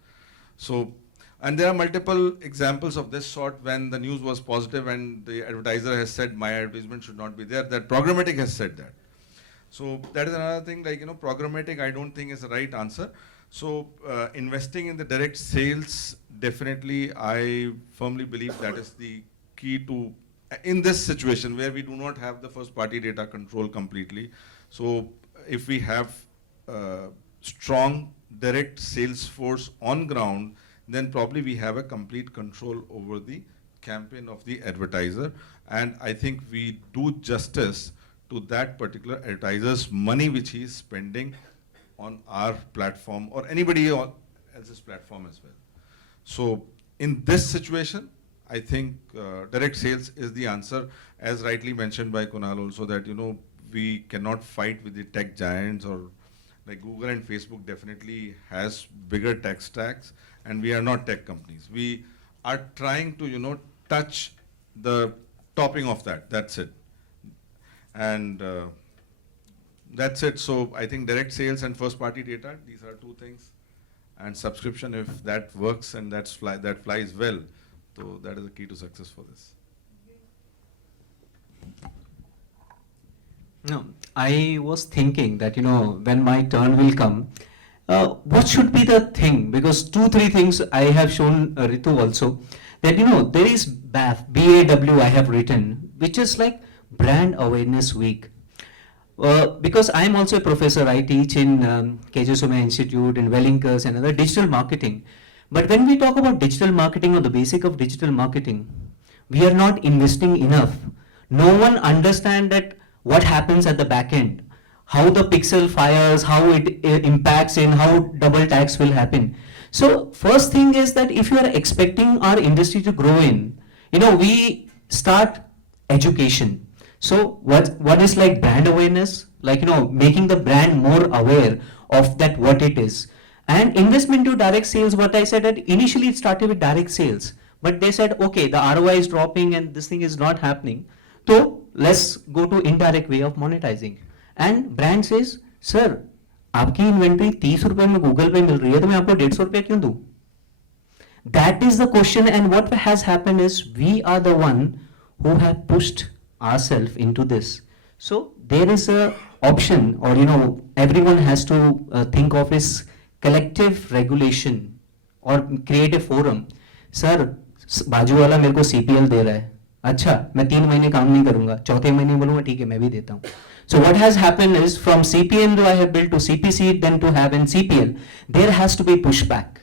So, and there are multiple examples of this sort when the news was positive and the advertiser has said my advertisement should not be there, that programmatic has said that. So that is another thing, like, programmatic I don't think is the right answer. So investing in the direct sales, definitely I firmly believe that is the key to, in this situation where we do not have the first party data control completely. So if we have strong direct sales force on ground, then probably we have a complete control over the campaign of the advertiser. And I think we do justice to that particular advertiser's money which he is spending on our platform or anybody else's platform as well. So in this situation, I think direct sales is the answer, as rightly mentioned by Kunal also, that we cannot fight with the tech giants, or like Google and Facebook definitely has bigger tech stacks, and we are not tech companies. We are trying to touch the topping of that. That's it. And that's it. So I think direct sales and first party data, these are 2 things. And subscription, if that works and that flies well, so that is the key to success for this. No, I was thinking that, when my turn will come, what should be the thing? Because 2-3 things I have shown Ritu also, that, there is BAF, B-A-W I have written, which is like Brand Awareness Week. Because I am also a professor, I teach in KJ Soma Institute, in Wellinkers and other digital marketing. But when we talk about digital marketing or the basic of digital marketing, we are not investing enough. No one understands that what happens at the back end, how the pixel fires, how it impacts in, how double tax will happen. So first thing is that if you are expecting our industry to grow in, we start education. So what is like brand awareness? Like, making the brand more aware of that what it is. And investment to direct sales, what I said, that initially it started with direct sales, but they said, okay, the ROI is dropping and this thing is not happening. So let's go to indirect way of monetizing. And brand says, sir, आपकी inventory 30 रुपए में Google पे मिल रही है तो मैं आपको 150 रुपए क्यों दूं? That is the question, and what has happened is we are the one who have pushed ourselves into this. So there is a option, or everyone has to think of is collective regulation or create a forum. Sir, बाजू वाला मेरे को CPL दे रहा है, अच्छा मैं 3 महीने काम नहीं करूंगा, चौथे महीने बोलूंगा ठीक है मैं भी देता हूँ. So what has happened is from CPM though I have built to CPC, then to have an CPL, there has to be pushback.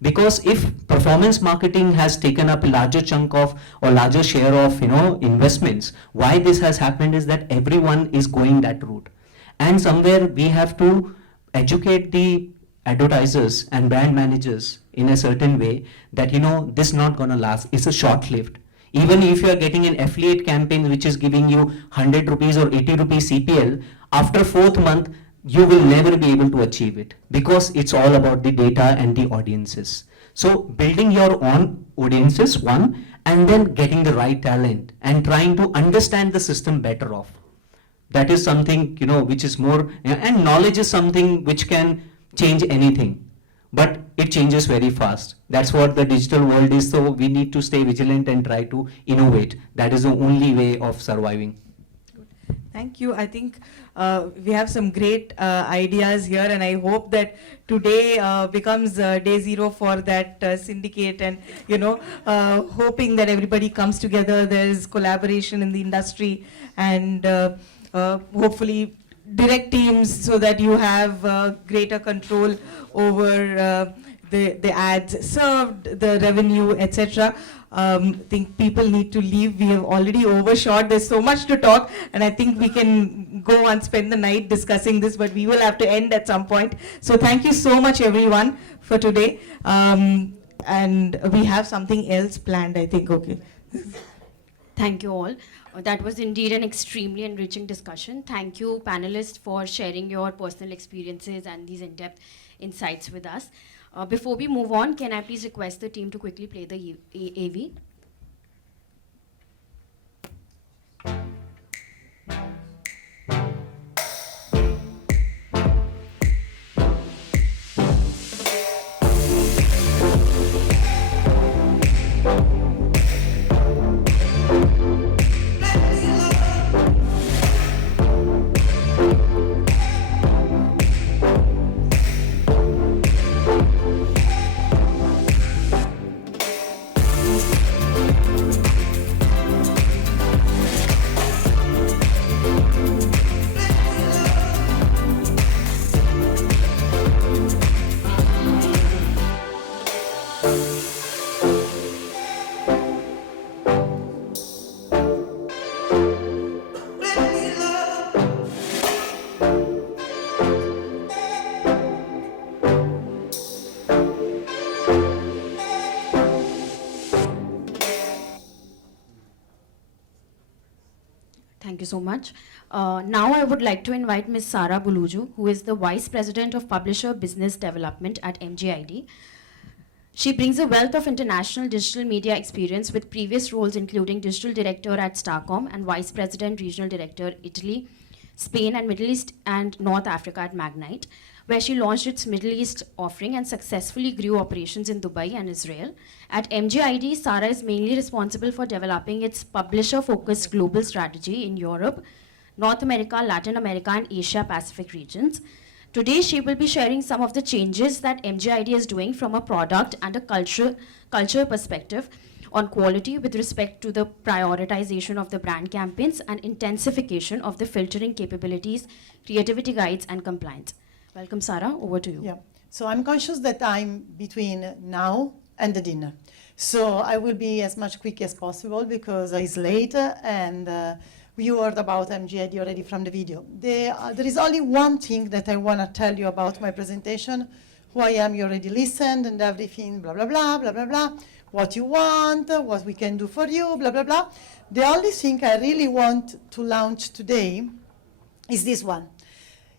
Because if performance marketing has taken up a larger chunk of or larger share of investments, why this has happened is that everyone is going that route, and somewhere we have to educate the advertisers and brand managers in a certain way that this not gonna last, it's a short-lived. Even if you are getting an affiliate campaign which is giving you 100 rupees or 80 rupees CPL, after 4th month you will never be able to achieve it, because it's all about the data and the audiences. So building your own audiences, one, and then getting the right talent and trying to understand the system better off. That is something which is more, and knowledge is something which can change anything, but it changes very fast. That's what the digital world is, so we need to stay vigilant and try to innovate. That is the only way of surviving. Thank you. I think we have some great ideas here, and I hope that today becomes day 0 for that syndicate, and hoping that everybody comes together, there is collaboration in the industry, and hopefully direct teams so that you have greater control over the ads served, the revenue, etc. I think people need to leave. We have already overshot. There's so much to talk, and I think we can go and spend the night discussing this, but we will have to end at some point. So thank you so much, everyone, for today. And we have something else planned, I think. Okay. Thank you all. That was indeed an extremely enriching discussion. Thank you, panelists, for sharing your personal experiences and these in-depth insights with us. Before we move on, can I please request the team to quickly play the AV? Thank you so much. Now I would like to invite Ms. Sara Buluju, who is the Vice President of Publisher Business Development at MGID. She brings a wealth of international digital media experience with previous roles including Digital Director at Starcom and Vice President Regional Director Italy, Spain and Middle East and North Africa at Magnite, where she launched its Middle East offering and successfully grew operations in Dubai and Israel. At MGID, Sara is mainly responsible for developing its publisher-focused global strategy in Europe, North America, Latin America, and Asia-Pacific regions. Today, she will be sharing some of the changes that MGID is doing from a product and a culture perspective on quality with respect to the prioritization of the brand campaigns and intensification of the filtering capabilities, creativity guides, and compliance. Welcome, Sara. Over to you. Yeah. So I'm conscious that I'm between now and the dinner. So I will be as much quick as possible because it's late and you heard about MGID already from the video. There is only one thing that I want to tell you about my presentation. Who I am, you already listened and everything, blah, blah, blah, blah, blah, blah. What you want, what we can do for you, blah, blah, blah. The only thing I really want to launch today is this one.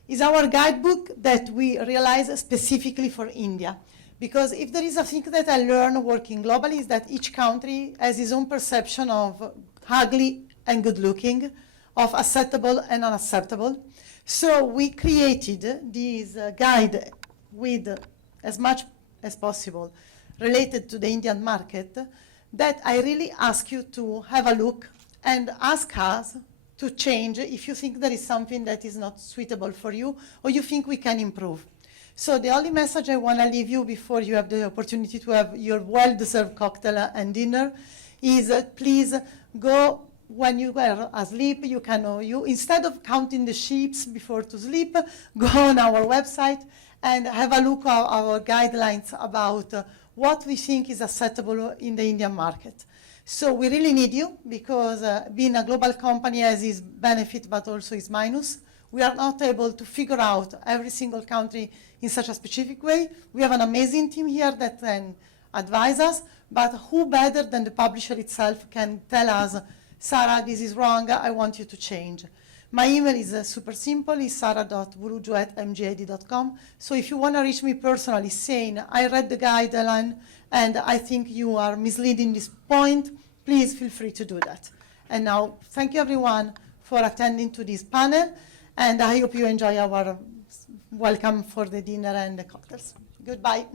It's our guidebook that we realize specifically for India. Because if there is a thing that I learned working globally is that each country has its own perception of ugly and good looking, of acceptable and unacceptable. So we created this guide with as much as possible related to the Indian market that I really ask you to have a look and ask us to change if you think there is something that is not suitable for you or you think we can improve. So the only message I want to leave you before you have the opportunity to have your well-deserved cocktail and dinner is please go when you are asleep, you can instead of counting the sheep before to sleep, go on our website and have a look at our guidelines about what we think is acceptable in the Indian market. So we really need you because being a global company has its benefit but also its minus. We are not able to figure out every single country in such a specific way. We have an amazing team here that can advise us, but who better than the publisher itself can tell us, Sara, this is wrong, I want you to change. My email is super simple, it's sara.buluju@mgid.com. So if you want to reach me personally saying, I read the guideline and I think you are misleading this point, please feel free to do that. And now, thank you everyone for attending to this panel, and I hope you enjoy our welcome for the dinner and the cocktails. Goodbye.